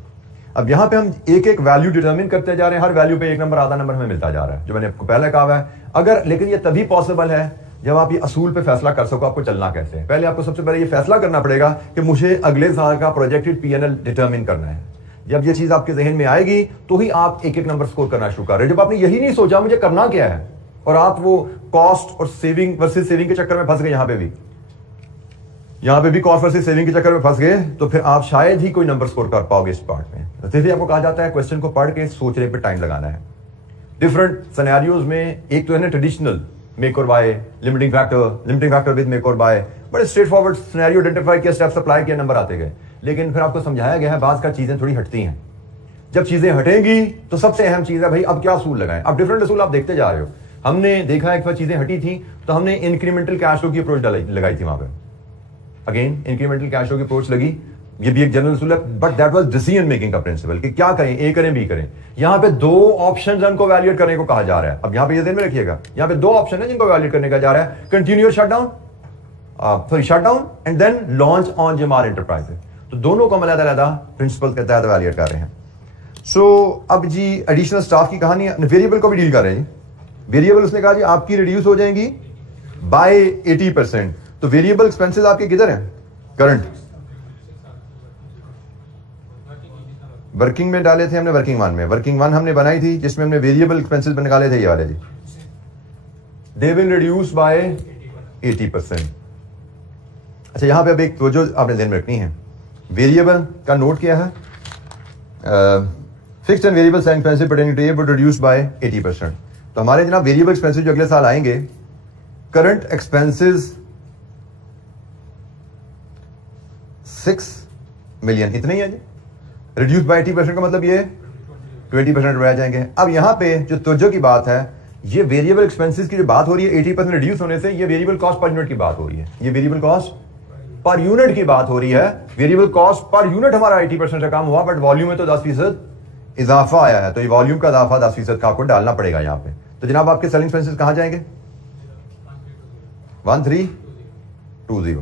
अब यहां पे हम एक एक वैल्यू डिटरमिन करते जा रहे हैं, हर वैल्यू पे एक नंबर आधा नंबर हमें मिलता जा रहा है, जो मैंने आपको पहले कहा है। अगर लेकिन ये तभी पॉसिबल है जब आप ये असूल पे फैसला कर सको आपको चलना कैसे है। पहले आपको सबसे पहले ये फैसला करना पड़ेगा कि मुझे अगले साल का प्रोजेक्टेड पीएनएल डिटरमिन करना है। जब ये चीज आपके जहन में आएगी तो ही आप एक एक नंबर स्कोर करना शुरू कर रहे हैं। जब आपने यही नहीं सोचा मुझे करना क्या है, और आप वो कॉस्ट और सेविंग वर्सेस सेविंग के चक्कर में फंस गए, यहां पे भी कॉस्ट वर्सेस सेविंग के चक्कर में फंस गए, तो फिर आप शायद ही कोई नंबर स्कोर कर पाओगे इस पार्ट में। तो इसलिए आपको कहा जाता है क्वेश्चन को पढ़ के सोचने पे टाइम लगाना है। डिफरेंट सिनेरियोज में एक तो है ना ट्रेडिशनल मेक और buy, limiting factor with make और बाय, बड़े स्ट्रेट फॉरवर्ड सिनेरियो आइडेंटिफाई किया, स्टेप्स अप्लाई किया, नंबर आते गए। लेकिन फिर आपको समझाया गया है बात का चीजें थोड़ी हटती हैं। जब चीजें हटेंगी तो सबसे अहम चीज है भाई अब क्या असूल लगाएं। अब डिफरेंट असूल आप देखते जा रहे हो। हमने देखा एक बार चीजें हटी थी तो हमने इंक्रीमेंटल कैश फ्लो की अप्रोच लगाई थी वहां पे। अगेन इंक्रीमेंटल कैश फ्लो की अप्रोच लगी, ये भी एक जनरल असूल है, but that was decision making का प्रिंसिपल कि क्या करें, ए करें बी करें। यहां पे दो ऑप्शंस हमको वैल्यूएट करने को कहा जा रहा है। अब यहां पे ये ध्यान में रखिएगा, यहां पे दो ऑप्शन है जिनको वैल्यूएट करने का जा रहा है, continuous shutdown and then launch on जेमार एंटरप्राइजेज। तो दोनों को हम अलग-अलग प्रिंसिपल के तहत वैल्यूएट कर रहे हैं। अब जी एडिशनल स्टाफ की कहानी, वेरिएबल को भी डील कर रहे हैं जी। वेरिएबल उसने कहा जी आपकी रिड्यूस हो जाएंगी बाय 80%। तो वेरिएबल एक्सपेंसेस आपके किधर हैं, करंट वर्किंग में डाले थे हमने, वर्किंग वन हमने बनाई थी जिसमें हमने वेरिएबल एक्सपेंसेस निकाले थे, ये वाले जी। They will reduce by 80%। अच्छा यहां पे अब एक तो जो आपने ध्यान में रखनी है, वेरिएबल का नोट किया है, fixed and variable selling expenses pertaining to A would reduce by 80%। तो हमारे जनाब वेरिएबल एक्सपेंसेस जो अगले साल आएंगे, करंट एक्सपेंसेस 6 मिलियन इतने ही है जी, रिड्यूस बाय 80% का मतलब ये 20% रह जाएंगे। अब यहां पे जो तवज्जो की बात है, ये वेरिएबल एक्सपेंसेस की जो बात हो रही है 80% रिड्यूस होने से, ये वेरिएबल कॉस्ट पर यूनिट की बात हो रही है, ये वेरिएबल कॉस्ट पर यूनिट की बात हो रही है। वेरिएबल कॉस्ट पर यूनिट हमारा 80% से कम हुआ, बट वॉल्यूम में तो 10% इजाफा आया है, तो ये वॉल्यूम का इजाफा 10% का आपको डालना पड़ेगा यहां पे। तो जनाब आपके सेलिंग एक्सपेंसेस कहां जाएंगे, 1320।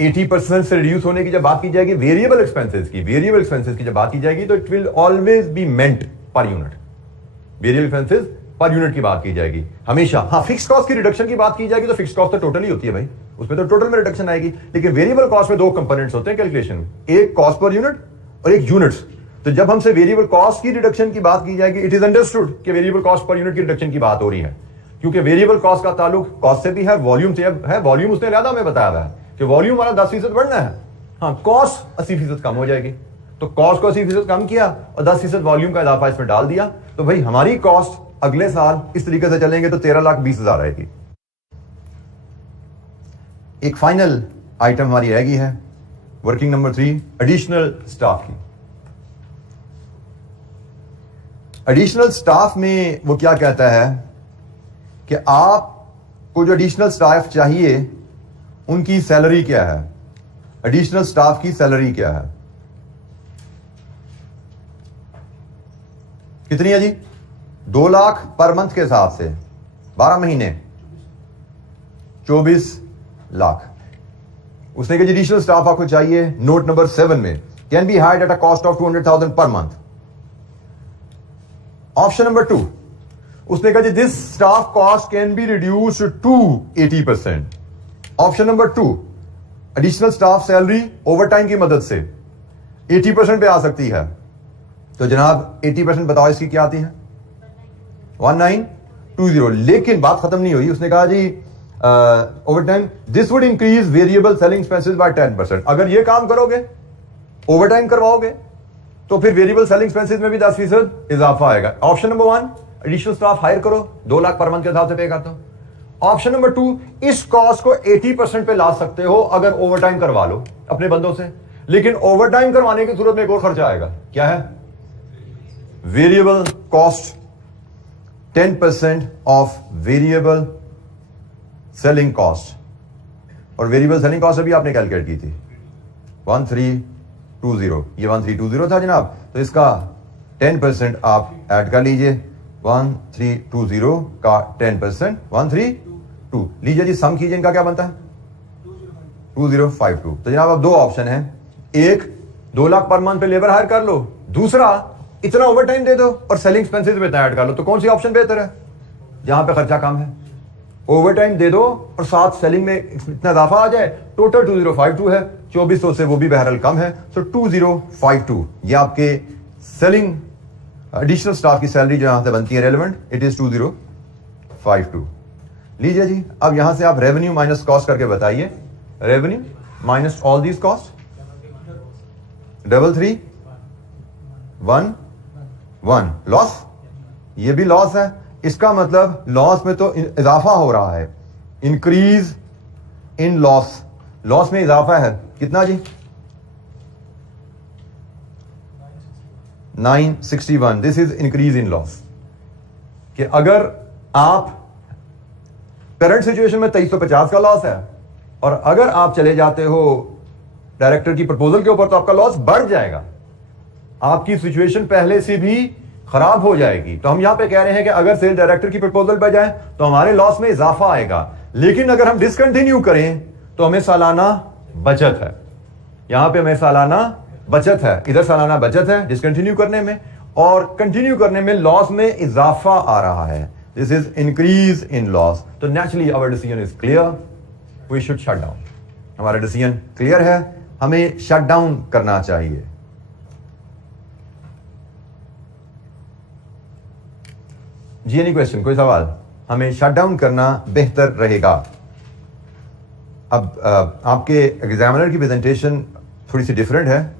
80% से रिड्यूस होने की जब बात की जाएगी वेरिएबल एक्सपेंसेस की जब बात की जाएगी, तो इट विल ऑलवेज बी मेंट पर unit. Variable expenses per unit की बात की जाएगी हमेशा। हाँ, फिक्स कॉस्ट की रिडक्शन की बात की जाएगी तो फिक्स कॉस्ट तो टोटल ही होती है भाई, उसमें तो टोटल में रिडक्शन आएगी। लेकिन वेरिएबल कॉस्ट में दो कंपोनेंट्स होते हैं कैलकुलेशन में, एक कॉस्ट पर यूनिट और एक यूनिट्स। तो जब हमसे वेरिएबल कॉस्ट की रिडक्शन की बात की जाएगी, इट इज अंडरस्टूड कि वेरिएबल कॉस्ट पर यूनिट की रिडक्शन की बात हो रही है, क्योंकि वेरिएबल कॉस्ट का ताल्लुक कॉस्ट से भी है, वॉल्यूम से है। वॉल्यूम उसने ज्यादा हमें बताया हुआ है कि वॉल्यूम हमारा 10% बढ़ना है, हाँ कॉस्ट 80% कम हो जाएगी। तो कॉस्ट को 80% कम किया और 10% वॉल्यूम का इजाफा इसमें डाल दिया, तो भाई हमारी कॉस्ट अगले साल इस तरीके से चलेंगे तो 13,20,000 आएगी। एक फाइनल आइटम हमारी रह गई है, वर्किंग नंबर 3, एडिशनल स्टाफ की। एडिशनल स्टाफ में वो क्या कहता है कि आपको जो एडिशनल स्टाफ चाहिए उनकी सैलरी क्या है, एडिशनल स्टाफ की सैलरी क्या है, कितनी है जी, 2 लाख पर मंथ के हिसाब से 12 महीने 24 लाख। उसने कहा एडिशनल स्टाफ आपको चाहिए, नोट नंबर 7 में, can be hired at a cost of 200,000 पर मंथ। ऑप्शन नंबर 2, उसने कहा this staff cost can be reduced to 80%। Option number 2, additional staff salary overtime की मदद से 80% पे आ सकती है। तो जनाब 80% बताओ इसकी क्या आती है, 1920। लेकिन बात खत्म नहीं हुई, उसने कहा जी overtime this would increase variable selling expenses by 10%। अगर ये काम करोगे, ओवरटाइम करवाओगे, तो फिर वेरिएबल सेलिंग एक्सपेंसेस में भी 10% इजाफा आएगा। Option number 1, additional staff hire करो, 2 लाख पर मंथ के हिसाब से पे करता हूं। ऑप्शन नंबर 2, इस कॉस्ट को 80% पे ला सकते हो अगर ओवरटाइम करवा लो अपने बंदों से। लेकिन ओवरटाइम करवाने की सूरत में एक और खर्चा आएगा, क्या है, variable cost, 10% of variable selling cost और वेरिएबल सेलिंग कॉस्ट अभी आपने कैलकुलेट की थी 1320, ये 1320 था जनाब। तो इसका 10% आप ऐड कर लीजिए, 1320 का 10% 132 लीजिए जी, सम कीजिए, इनका क्या बनता है 2052। तो जनाब अब दो ऑप्शन है, एक 2 लाख पर मंथ पे लेबर हायर कर लो, दूसरा इतना ओवर टाइम दे दो और सेलिंग एक्सपेंसेस में ऐड कर लो। तो कौन सी ऑप्शन बेहतर है जहां पे खर्चा कम है? ओवर टाइम दे दो और साथ सेलिंग में इतना इजाफा आ जाए। टोटल 2052 है, 2400 से वो भी बहरहाल कम है, तो 2052 ये आपके सेलिंग एडिशनल स्टाफ की सैलरी जो यहां से बनती है रेलेवेंट, इट इज 2052। लीजिए जी, अब यहां से आप रेवेन्यू माइनस कॉस्ट करके बताइए, revenue minus all these cost, 3311 loss, ये भी लॉस है। इसका मतलब लॉस में तो इजाफा हो रहा है, इंक्रीज इन लॉस, लॉस में इजाफा है कितना जी 961, this is increase in loss. कि अगर आप करंट सिचुएशन में 2350 का लॉस है और अगर आप चले जाते हो डायरेक्टर की प्रपोजल के ऊपर तो आपका लॉस बढ़ जाएगा, आपकी सिचुएशन पहले से भी खराब हो जाएगी। तो हम यहां पे कह रहे हैं कि अगर सेल डायरेक्टर की प्रपोजल पे जाए तो हमारे लॉस में इजाफा आएगा, लेकिन अगर हम डिसकंटिन्यू करें तो हमें सालाना बचत है, यहां पे हमें सालाना बचत है, इधर सालाना बचत है डिसकंटिन्यू करने में, और कंटिन्यू करने में लॉस में इजाफा आ रहा है, this is increase in loss. तो naturally our decision is clear, we should shut down. हमारा डिसीजन क्लियर है, हमें शट डाउन करना चाहिए। जी एनी क्वेश्चन, कोई सवाल? हमें शट डाउन करना बेहतर रहेगा। अब आपके एग्जामिनर की प्रेजेंटेशन थोड़ी सी डिफरेंट है,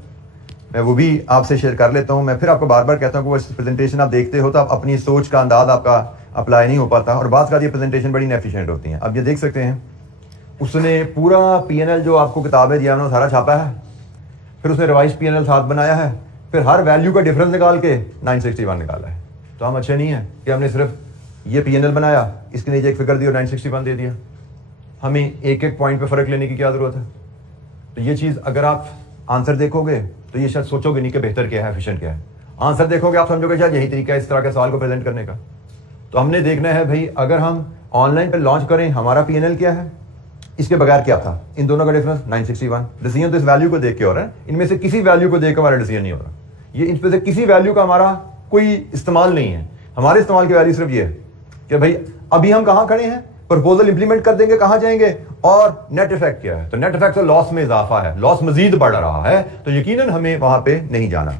मैं वो भी आपसे शेयर कर लेता हूं। मैं फिर आपको बार बार कहता हूं कि वो प्रेजेंटेशन आप देखते हो तो आप अपनी सोच का अंदाज आपका अप्लाई नहीं हो पाता, और बात का ये प्रेजेंटेशन बड़ी इनएफिशिएंट होती हैं। अब ये देख सकते हैं, उसने पूरा पीएनएल जो आपको किताबें दिया उन्होंने सारा छापा है, फिर उसने रिवाइज पीएनएल साथ बनाया है, फिर हर वैल्यू का डिफरेंस निकाल के 961 निकाला है। तो हम अच्छे नहीं है कि हमने सिर्फ ये पीएनएल बनाया, इसके नीचे एक फिगर दी और 961 दे दिया। हमें एक एक पॉइंट पे फर्क लेने की क्या जरूरत है? तो ये चीज अगर आप आंसर देखोगे तो ये शायद सोचोगे नहीं कि बेहतर क्या है, एफिशिएंट क्या है। आंसर देखोगे आप समझोगे शायद यही तरीका है इस तरह के सवाल को प्रेजेंट करने का। तो हमने देखना है भाई, अगर हम ऑनलाइन पे लॉन्च करें हमारा पीएनएल क्या है, इसके बगैर क्या था, इन दोनों का डिफरेंस 961। डिसीजन तो इस वैल्यू को देख के हो रहा है, इनमें से किसी वैल्यू को देख के हमारा डिसीजन नहीं हो रहा। ये इनमें से किसी वैल्यू का हमारा कोई इस्तेमाल नहीं है। हमारे इस्तेमाल की वैल्यू सिर्फ ये है कि भाई अभी हम कहां खड़े हैं, प्रपोजल इंप्लीमेंट कर देंगे, कहां जाएंगे, और नेट इफेक्ट क्या है। तो नेट इफेक्ट तो लॉस में इजाफा है, लॉस मजीद बढ़ रहा है, तो यकीनन हमें वहां पे नहीं जाना।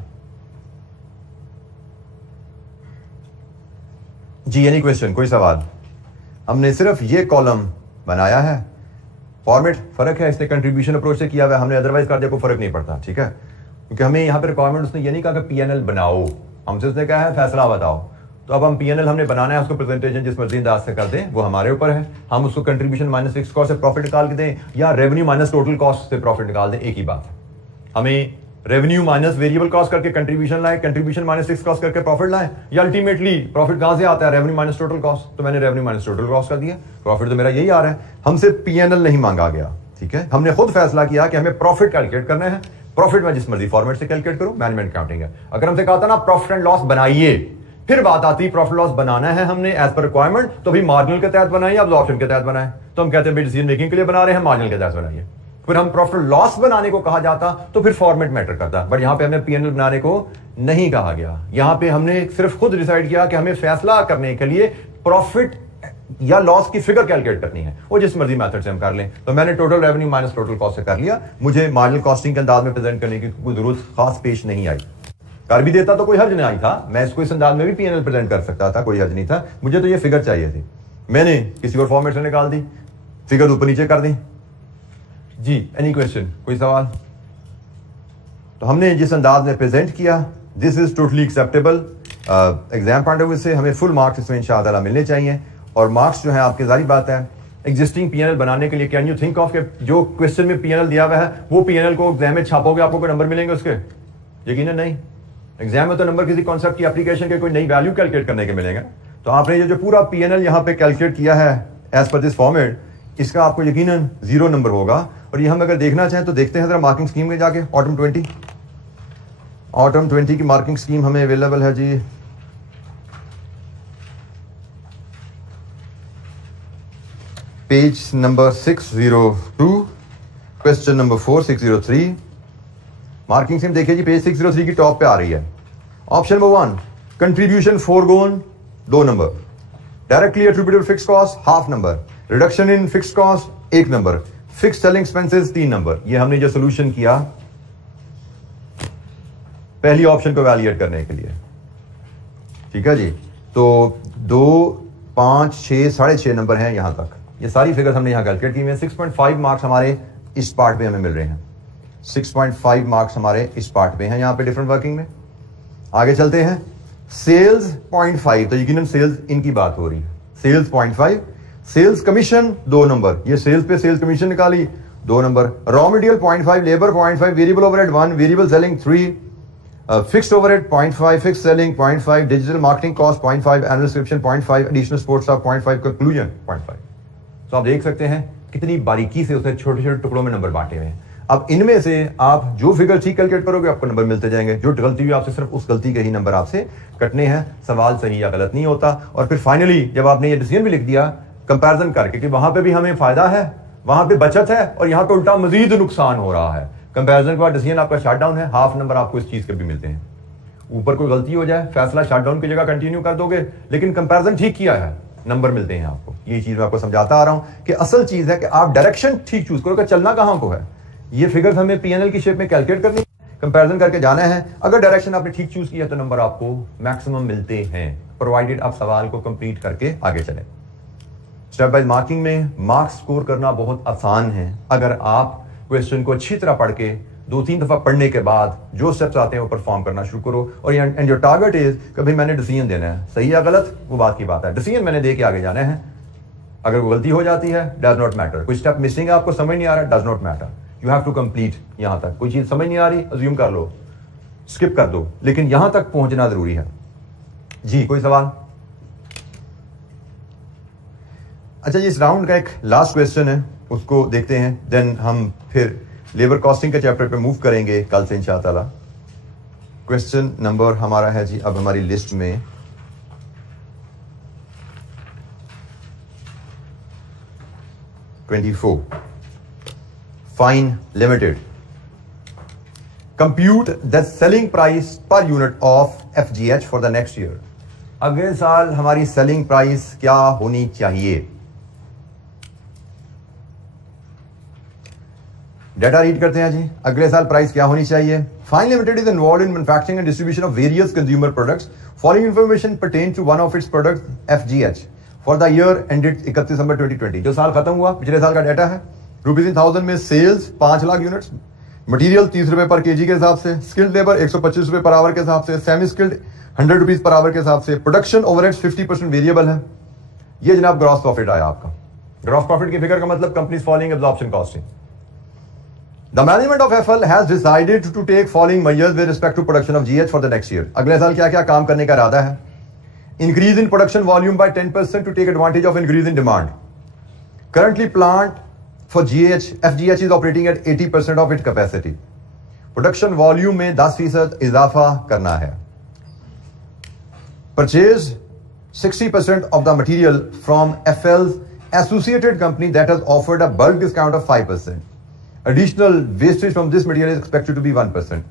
जी एनी क्वेश्चन, कोई सवाल? हमने सिर्फ ये कॉलम बनाया है, फॉर्मेट फर्क है, इसने कंट्रीब्यूशन अप्रोच से किया हुआ है, हमने अदरवाइज कर दिया, कोई फर्क नहीं पड़ता, ठीक है। क्योंकि हमें यहाँ पे रिक्वायरमेंट उसने ये नहीं कहा कि पीएनएल बनाओ, हमसे उसने कहा है फैसला बताओ। तो अब हम पीएनएल हमने बनाना है, उसको प्रेजेंटेशन जिस मर्जी अंदाज से कर दें वो हमारे ऊपर है। हम उसको कंट्रीब्यूशन माइनस फिक्स कॉस्ट से प्रॉफिट निकाल के दें या रेवेन्यू माइनस टोटल कॉस्ट से प्रॉफिट निकाल दें, एक ही बात है। हमें रेवेन्यू माइनस वेरिएबल कॉस्ट करके कंट्रीब्यूशन लाए, कंट्रीब्यूशन माइनस फिक्स कॉस्ट करके प्रॉफिट लाए, या अल्टीमेटली प्रॉफिट कहां से आता है, रेवेन्यू माइनस टोटल कॉस्ट। तो मैंने रेवेन्यू माइनस टोटल कॉस्ट कर दिया, प्रॉफिट तो मेरा यही आ रहा है, हमसे पीएनएल नहीं मांगा गया, ठीक है। हमने खुद फैसला किया कि हमें प्रॉफिट कैलकुलेट करना है, प्रॉफिट में जिस मर्जी फॉर्मेट से कैलकुलेट करो, मैनेजमेंट अकाउंटिंग है। अगर हमसे कहा था ना प्रॉफिट एंड लॉस बनाइए, फिर बात आती प्रॉफिट लॉस बनाना है हमने एज पर रिक्वायरमेंट, तो भी मार्जिनल के तहत बनाए या अब्जॉर्प्शन के तहत बनाए। तो हम कहते हैं डिसीजन मेकिंग के लिए बना रहे हैं, मार्जिनल के तहत बनाइए। फिर हम प्रॉफिट लॉस बनाने को कहा जाता तो फिर फॉर्मेट मैटर करता, बट यहां पे हमने पीएनएल बनाने को नहीं कहा गया। यहां पे हमने सिर्फ खुद डिसाइड किया कि हमें फैसला करने के लिए प्रॉफिट या लॉस की फिगर कैलकुलेट करनी है, वो जिस मर्जी मेथड से हम कर लें। तो मैंने total revenue minus total cost से कर लिया, मुझे मार्जिनल कॉस्टिंग के अंदाज में प्रेजेंट करने की कोई जरूरत खास पेश नहीं आई। कर भी देता तो कोई हर्ज नहीं आई था, मैं इसको इस अंदाज में भी पीएनएल प्रेजेंट कर सकता था, कोई हर्ज नहीं था। मुझे तो ये फिगर चाहिए थी, मैंने किसी और फॉर्मेट से निकाल दी, फिगर ऊपर नीचे कर दी। जी एनी क्वेश्चन, कोई सवाल? तो हमने जिस अंदाज में प्रेजेंट किया, this is totally acceptable. Exam point of view से हमें फुल मार्क्स इसमें इंशाअल्लाह मिलने चाहिए, और मार्क्स जो है आपकी जारी बात है एग्जिस्टिंग पीएनएल बनाने के लिए। कैन यू थिंक ऑफ के जो क्वेश्चन में पीएनएल दिया हुआ है वो पीएनएल को एग्जाम में छापोगे, आपको कोई नंबर मिलेंगे उसके? यकीनन नहीं। एग्जाम में तो नंबर किसी कॉन्सेप्ट की एप्लीकेशन के कोई नई वैल्यू कैलकुलेट करने के मिलेंगे। तो आपने ये जो पूरा पीएनएल यहाँ पे कैलकुलेट किया है एज पर दिस फॉर्मेट, इसका आपको यकीनन 0 नंबर होगा। और ये हम अगर देखना चाहें तो देखते हैं जरा मार्किंग स्कीम में जाके। ऑटम 20 की मार्किंग स्कीम हमें अवेलेबल है जी। Page number 602, question number 4603। Marking scheme देखिए जी, पेज 603 की टॉप पे आ रही है। Option number 1, contribution forgone 2 number, directly attributable fix cost half number, reduction in fix cost 1 number, fix selling expenses 3 number. ये हमने जो सोल्यूशन किया पहली ऑप्शन को वैलिडेट करने के लिए, ठीक है जी। तो 2, 5, 6, 6.5 नंबर हैं यहां तक। ये सारी फिगर्स हमने यहां कैलकुलेट की हुई हैं। 6.5 मार्क्स हमारे इस पार्ट पे हमें मिल रहे हैं। 6.5 मार्क्स हमारे इस पार्ट पे हैं यहां पे डिफरेंट वर्किंग में। आगे चलते हैं। सेल्स 0.5, तो यकीनन सेल्स इनकी बात हो रही है। सेल्स 0.5, सेल्स कमीशन 2 नंबर, ये सेल्स पे सेल्स कमीशन निकाली 2 number. Raw material 0.5, labour 0.5, variable overhead 1, variable selling 3, fixed overhead 0.5, fix selling 0.5, digital marketing cost 0.5, annual subscription 0.5, additional support staff 0.5, conclusion 0.5। तो आप देख सकते हैं कितनी बारीकी से उसने छोटे छोटे टुकड़ों में नंबर बांटे हुए हैं। अब इनमें से आप जो फिगर ठीक कैलकुलेट करोगे आपको नंबर मिलते जाएंगे। जो गलती हुई आपसे सिर्फ उस गलती के ही नंबर आपसे कटने हैं। सवाल सही या गलत नहीं होता। और फिर फाइनली जब आपने ये डिसीजन भी लिख दिया कंपैरिजन करके कि वहां पे भी हमें फायदा है, वहां पे बचत है और यहां पे उल्टा मजीद नुकसान हो रहा है, कंपैरिजन के बाद डिसीजन आपका शट डाउन है, हाफ नंबर आपको इस चीज के भी मिलते हैं। ऊपर कोई गलती हो जाए, फैसला शट डाउन की जगह कंटिन्यू कर दोगे, लेकिन कंपैरिजन ठीक किया है, नंबर मिलते हैं आपको। ये चीज मैं आपको समझाता आ रहा हूं कि असल चीज है कि आप डायरेक्शन ठीक चूज करो कि चलना कहां को है। ये फिगर्स हमें पीएनएल की शेप में कैलकुलेट करनी है, कंपैरिजन करके जाना है। अगर डायरेक्शन आपने ठीक चूज किया तो नंबर आपको मैक्सिमम मिलते हैं, प्रोवाइडेड आप सवाल को कंप्लीट करके आगे चले। स्टेप बाय मार्किंग में मार्क्स स्कोर करना बहुत आसान है अगर आप क्वेश्चन को अच्छी तरह पढ़ के 2-3 दफा पढ़ने के बाद जो स्टेप्स आते हैं वो परफॉर्म करना शुरू करो। और एंड योर टारगेट इज कि भाई मैंने डिसीजन देना है, सही या गलत वो बात की बात है, डिसीजन मैंने दे के आगे जाना है। अगर वो गलती हो जाती है डज नॉट मैटर, कोई स्टेप मिसिंग है आपको समझ नहीं आ रहा, does not matter, you have to complete. यहां तक कोई चीज समझ नहीं आ रही अज्यूम कर लो, स्किप कर दो, लेकिन यहां तक पहुंचना जरूरी है। जी कोई सवाल? अच्छा जी, इस राउंड का एक लास्ट क्वेश्चन है, उसको देखते हैं, देन हम फिर लेबर कॉस्टिंग के चैप्टर पे मूव करेंगे कल से इंशाअल्लाह। क्वेश्चन नंबर हमारा है जी अब हमारी लिस्ट में 24। Fine limited, compute the selling price per unit of FGH for the next year. अगले साल हमारी सेलिंग प्राइस क्या होनी चाहिए? डेटा रीड करते हैं जी। अगले साल प्राइस क्या होनी चाहिए? Fine limited is involve in manufacturing and distribution of various consumer products. Following information pertain to one of its product FGH for the year ended 31 December 2020। जो साल खत्म हुआ पिछले साल का डाटा है। रुपीज इन 1000 में सेल्स 5 लाख यूनिट्स, मटीरियल 30 रुपए पर केजी के हिसाब से, स्किल्ड लेबर 125 रुपए पर आवर के हिसाब से, semi skilled 100 rupees per hour के हिसाब से, प्रोडक्शन ओवरहेड्स 50% वेरिएबल है। ये जनाब ग्रॉस प्रॉफिट आया आपका। ग्रॉस प्रॉफिट की फिगर का मतलब companies following absorption costing. The management of FL has decided to take following measures with respect to production of GH for the next year. अगले साल क्या क्या काम करने का इरादा है? Increase in production volume by 10% to take advantage of increase in demand. Currently plant for FGH is operating at 80% of its capacity. Production volume में 10% इजाफा करना है. Purchase 60% of the material from FL's associated company that has offered a bulk discount of 5%. Additional wastage from this material is expected to be 1%.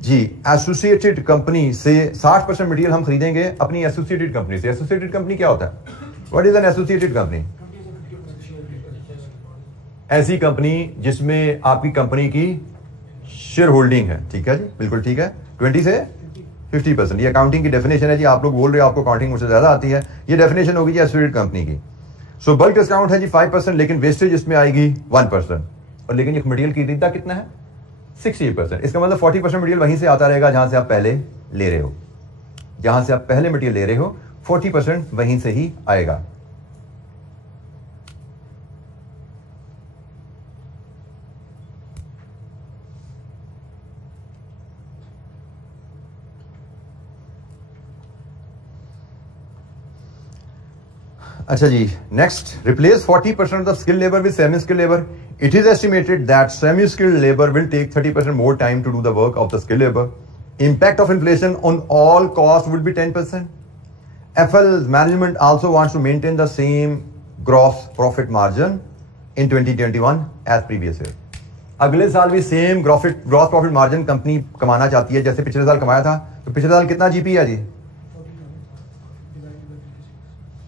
जी associated company से 60% material हम खरीदेंगे अपनी associated company से। एसोसिएटेड कंपनी क्या होता है? What is an associated company? ऐसी कंपनी जिसमें आपकी कंपनी की शेयर होल्डिंग है। ठीक है जी, बिल्कुल ठीक है। 20 से 50%, ये अकाउंटिंग की डेफिनेशन है जी। आप लोग बोल रहे हो आपको अकाउंटिंग मुझसे ज्यादा आती है, ये डेफिनेशन होगी जी एसोसिएटेड कंपनी की। सो बल्क डिस्काउंट है जी 5%, लेकिन वेस्टेज इसमें आएगी 1%। और लेकिन ये मटेरियल की खरीदा कितना है? 60%। इसका मतलब 40% मटेरियल वहीं से आता रहेगा जहां से आप पहले ले रहे हो। जहां से आप पहले मटेरियल ले रहे हो 40% वहीं से ही आएगा। अच्छा जी, next, replace 40% of the skilled labor with semi-skilled labor. It is estimated that semi-skilled labor will take 30% more time to do the work of the skilled labor. Impact of inflation on all costs will be 10%. FL's management also wants to maintain the same gross profit margin in 2021 as previous year. अगले साल भी same gross profit margin company कमाना चाहती है जैसे पिछले साल कमाया था। तो पिछले साल कितना जीपी है जी?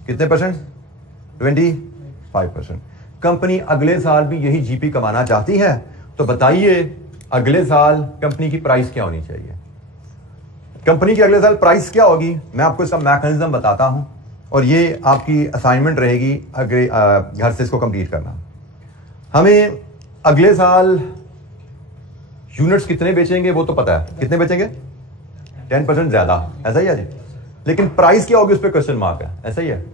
कितने परसेंट? 25%। कंपनी अगले साल भी यही जीपी कमाना चाहती है। तो बताइए अगले साल कंपनी की प्राइस क्या होनी चाहिए? कंपनी की अगले साल प्राइस क्या होगी? मैं आपको इसका मैकेनिज्म बताता हूं और ये आपकी असाइनमेंट रहेगी अगले घर से इसको कंप्लीट करना। हमें अगले साल यूनिट्स कितने बेचेंगे वो तो पता है। कितने बेचेंगे? 10% ज्यादा, ऐसा ही है जी। लेकिन प्राइस क्या होगी उस पर क्वेश्चन मार्क है, ऐसा ही है।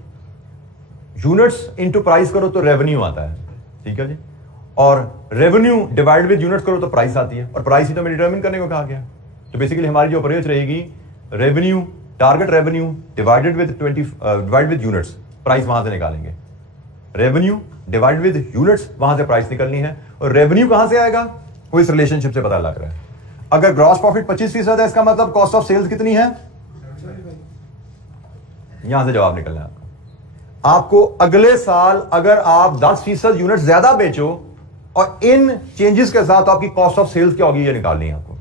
यूनिट्स इनटू प्राइस करो तो रेवेन्यू आता है, ठीक है जी। और रेवेन्यू डिवाइड विद यूनिट्स करो तो प्राइस आती है, और प्राइस ही तो हमें डिटरमिन करने को कहा गया। तो बेसिकली हमारी जो अप्रोच रहेगी revenue, target revenue divided with units, price वहां से निकालेंगे। रेवेन्यू डिवाइड विद यूनिट्स, वहां से प्राइस निकलनी है। और रेवेन्यू कहां से आएगा वो इस रिलेशनशिप से पता लग रहा है। अगर ग्रॉस प्रॉफिट 25% है, इसका मतलब कॉस्ट ऑफ सेल्स कितनी है? यहां से जवाब निकलना है आपको अगले साल अगर आप 10% यूनिट ज्यादा बेचो और इन चेंजेस के साथ आपकी कॉस्ट ऑफ सेल्स क्या होगी ये निकालनी है आपको।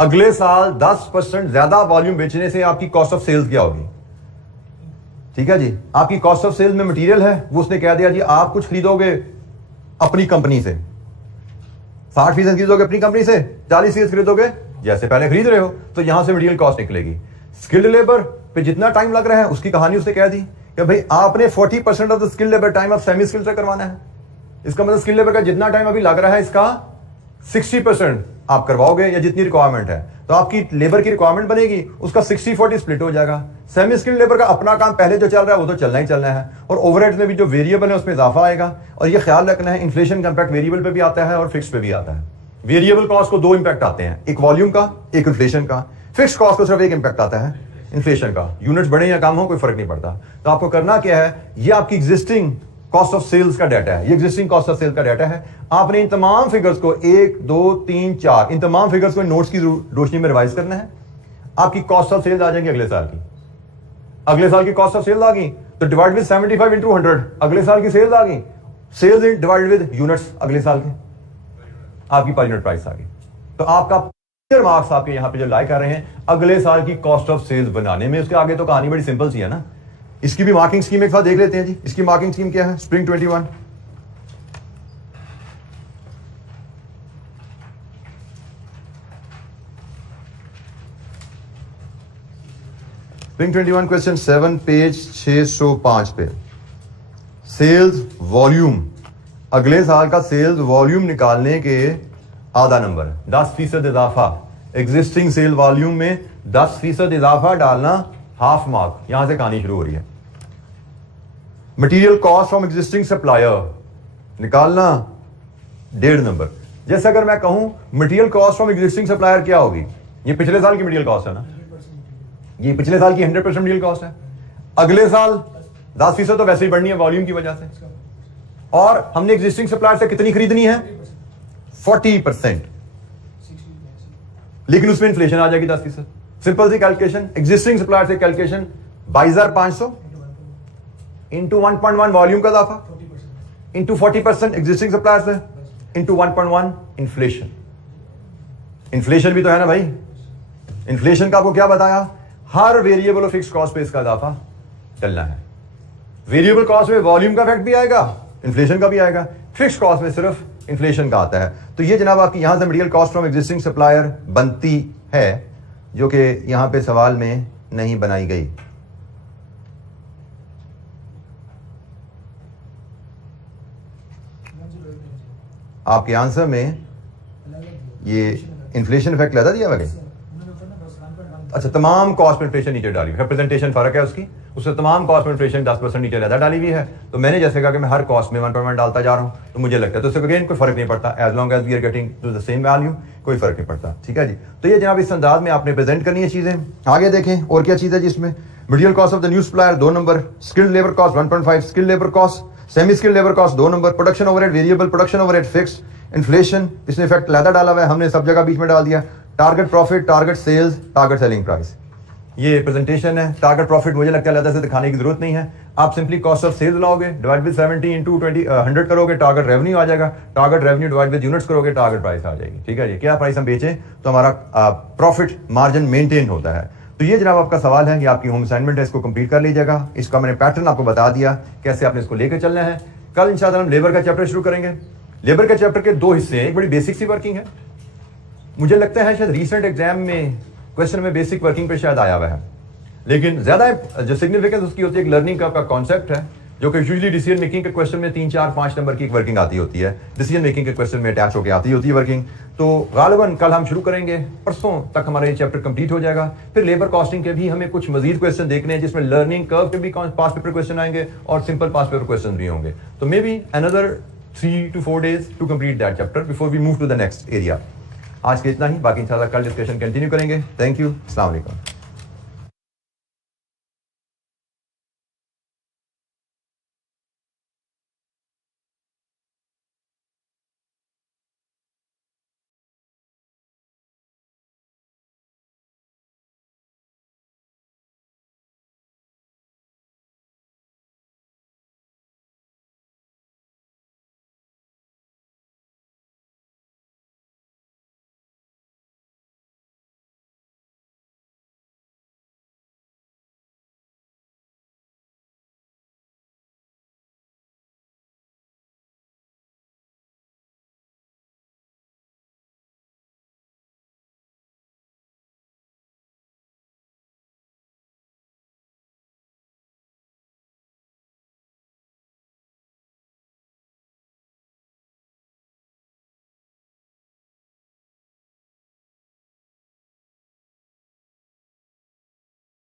अगले साल 10% ज्यादा वॉल्यूम बेचने से आपकी कॉस्ट ऑफ सेल्स क्या होगी? ठीक है जी। आपकी कॉस्ट ऑफ सेल्स में मटेरियल है, वो उसने कह दिया जी आप कुछ खरीदोगे अपनी कंपनी से, 60% खरीदोगे अपनी कंपनी से, 40% खरीदोगे जैसे पहले खरीद रहे हो, तो यहां से मटेरियल कॉस्ट निकलेगी। स्किल्ड लेबर पे जितना टाइम लग रहा है उसकी कहानी उसने कह दी कि भाई आपने 40% of the skilled labour time आप सेमी स्किल्ड से करवाना है। इसका मतलब स्किल्ड लेबर का जितना टाइम अभी लग रहा है इसका 60% आप करवाओगे या जितनी रिक्वायरमेंट है, तो आपकी लेबर की रिक्वायरमेंट बनेगी, उसका 60-40 स्प्लिट हो जाएगा। सेमी स्किल्ड लेबर का अपना काम पहले जो चल रहा है वो तो चलना ही चलना है, और ओवरहेड्स में भी जो वेरिएबल है उसमें इजाफा आएगा। और ये ख्याल रखना है इन्फ्लेशन का इंपैक्ट वेरिएबल पे भी आता है और फिक्स पे भी आता है। वेरिएबल कॉस्ट को 2 इंपैक्ट आते हैं, एक वॉल्यूम का, एक इन्फ्लेशन का। फिक्स कॉस्ट को सिर्फ एक इंपैक्ट आता है इन्फ्लेशन का। यूनिट्स बढ़े या कम हो कोई फर्क नहीं पड़ता। तो आपको करना क्या है, ये आपकी एग्जिस्टिंग कॉस्ट ऑफ सेल्स का डाटा है, ये एग्जिस्टिंग कॉस्ट ऑफ सेल्स का डाटा है। आपने इन तमाम फिगर्स को 1, 2, 3, 4 इन तमाम फिगर्स को नोट्स की रोशनी में रिवाइज करना है। आपकी कॉस्ट ऑफ सेल्स आ जाएंगी अगले साल की। अगले साल की कॉस्ट ऑफ सेल्स आ गई तो डिवाइड विद 75 इंटू 100 अगले साल की सेल्स आ गई। सेल्स डिवाइड विद यूनिट्स अगले साल के, आपकी पर यूनिट प्राइस आ गई। तो आपका मार्क्स आपके यहां पे जो लाइक कर रहे हैं अगले साल की कॉस्ट ऑफ सेल्स बनाने में। उसके आगे तो कहानी बड़ी सिंपल सी है ना। इसकी भी मार्किंग स्कीम एक साथ देख लेते हैं जी। इसकी मार्किंग स्कीम क्या है? स्प्रिंग 21 स्प्रिंग 21 क्वेश्चन 7 पेज 605 पे। सेल्स वॉल्यूम, अगले साल का सेल्स वॉल्यूम निकालने के आधा नंबर 10% इजाफा। एग्जिस्टिंग सेल वॉल्यूम में 10% इजाफा डालना हाफ मार्क। यहां से कहानी शुरू हो रही है। Material cost from existing supplier निकालना 1.5 नंबर। जैसे अगर मैं कहूं material cost from existing supplier क्या होगी, ये पिछले साल की मटेरियल कॉस्ट है ना, ये पिछले साल की 100% मटेरियल कॉस्ट है। अगले साल 10% तो वैसे ही बढ़नी है वॉल्यूम की वजह से, और हमने एग्जिस्टिंग सप्लायर से कितनी खरीदनी है? 40%, लेकिन उसमें इन्फ्लेशन आ जाएगी 10%। सिंपल सी कैलकुलेशन, एग्जिस्टिंग सप्लायर से कैलकुलेशन 22,500 इंटू 1.1 वॉल्यूम का इजाफा इंटू 40% एग्जिस्टिंग सप्लायर से इंटू 1.1 इन्फ्लेशन। इन्फ्लेशन भी तो है ना भाई। इन्फ्लेशन का आपको क्या बताया? हर वेरिएबल और फिक्स कॉस्ट पे इसका इजाफा चलना है। वेरिएबल कॉस्ट में वॉल्यूम का इफेक्ट भी आएगा, इन्फ्लेशन का भी आएगा, फिक्स कॉस्ट में सिर्फ इन्फ्लेशन का आता है। तो ये जनाब आपकी यहां से material cost from existing supplier बनती है, जो कि यहां पे सवाल में नहीं बनाई गई। आपके आंसर में ये इन्फ्लेशन इफेक्ट लगा दिया हुआ। अच्छा, तमाम कॉस्ट में इन्फ्लेशन नीचे डाली हुई है, प्रेजेंटेशन फर्क है उसकी, उससे तमाम कॉस्ट में इन्फ्लेशन 10% नीचे ज्यादा डाली हुई है। तो मैंने जैसे कहा कि मैं हर कॉस्ट में 1% डालता जा रहा हूं, तो मुझे लगता है तो उससे अगेन कोई फर्क नहीं पड़ता, as long as we are getting to the same value कोई फर्क नहीं पड़ता। ठीक है जी। तो ये जनाब इस अंदाज में आपने प्रेजेंट करनी है चीजें। आगे देखें और क्या चीज है जिसमें material cost of the new supplier 2 number, skilled labour cost 1.5, skilled labour cost, semi skilled labour cost 2 number, production overhead variable, production overhead fix, inflation इसने इफेक्ट लादा डाला हुआ है, हमने सब जगह बीच में डाल दिया, target profit, target sales, target selling price. ये प्रेजेंटेशन है। टारगेट प्रॉफिट मुझे लगता है अलग से दिखाने की जरूरत नहीं है, आप सिंपली कॉस्ट ऑफ सेल्स लाओगे, डिवाइड विद 70 इंटू 100 करोगे, टारगेट रेवेन्यू आ जाएगा, target revenue divide with units करोगे, टारगेट प्राइस आ जाएगी। ठीक है जी, क्या प्राइस हम बेचें तो हमारा प्रॉफिट मार्जिन मेंटेन होता है। तो ये जनाब आपका सवाल है, ये आपकी होम असाइनमेंट है, इसको कंप्लीट कर लीजिएगा। इसका मैंने पैटर्न आपको बता दिया कैसे आपने इसको लेकर चलना है। कल इंशाल्लाह हम लेबर का चैप्टर शुरू करेंगे। लेबर के चैप्टर के 2 हिस्से हैं, एक बड़ी बेसिक सी वर्किंग है, मुझे लगता है शायद रीसेंट एग्जाम में क्वेश्चन में बेसिक वर्किंग पे शायद आया हुआ है, लेकिन ज्यादा जो सिग्निफिकेंस उसकी होती है एक लर्निंग का कॉन्सेप्ट है, जो कि यूजुअली डिसीजन मेकिंग के क्वेश्चन में 3, 4, 5 नंबर की एक वर्किंग आती होती है, डिसीजन मेकिंग के क्वेश्चन में अटैच होकर आती होती है वर्किंग। तो गालिबन कल हम शुरू करेंगे, परसों तक हमारा ये चैप्टर कंप्लीट हो जाएगा। फिर लेबर कॉस्टिंग के भी हमें कुछ मजीद क्वेश्चन देखने हैं, जिसमें लर्निंग कर्व के भी पास पेपर क्वेश्चन आएंगे और सिंपल पास पेपर क्वेश्चन भी होंगे। तो maybe another 3 to 4 days to complete that chapter before we move to the next area. आज के इतना ही, बाकी इंशाल्लाह कल डिस्कशन कंटिन्यू करेंगे। थैंक यू, अस्सलाम वालेकुम।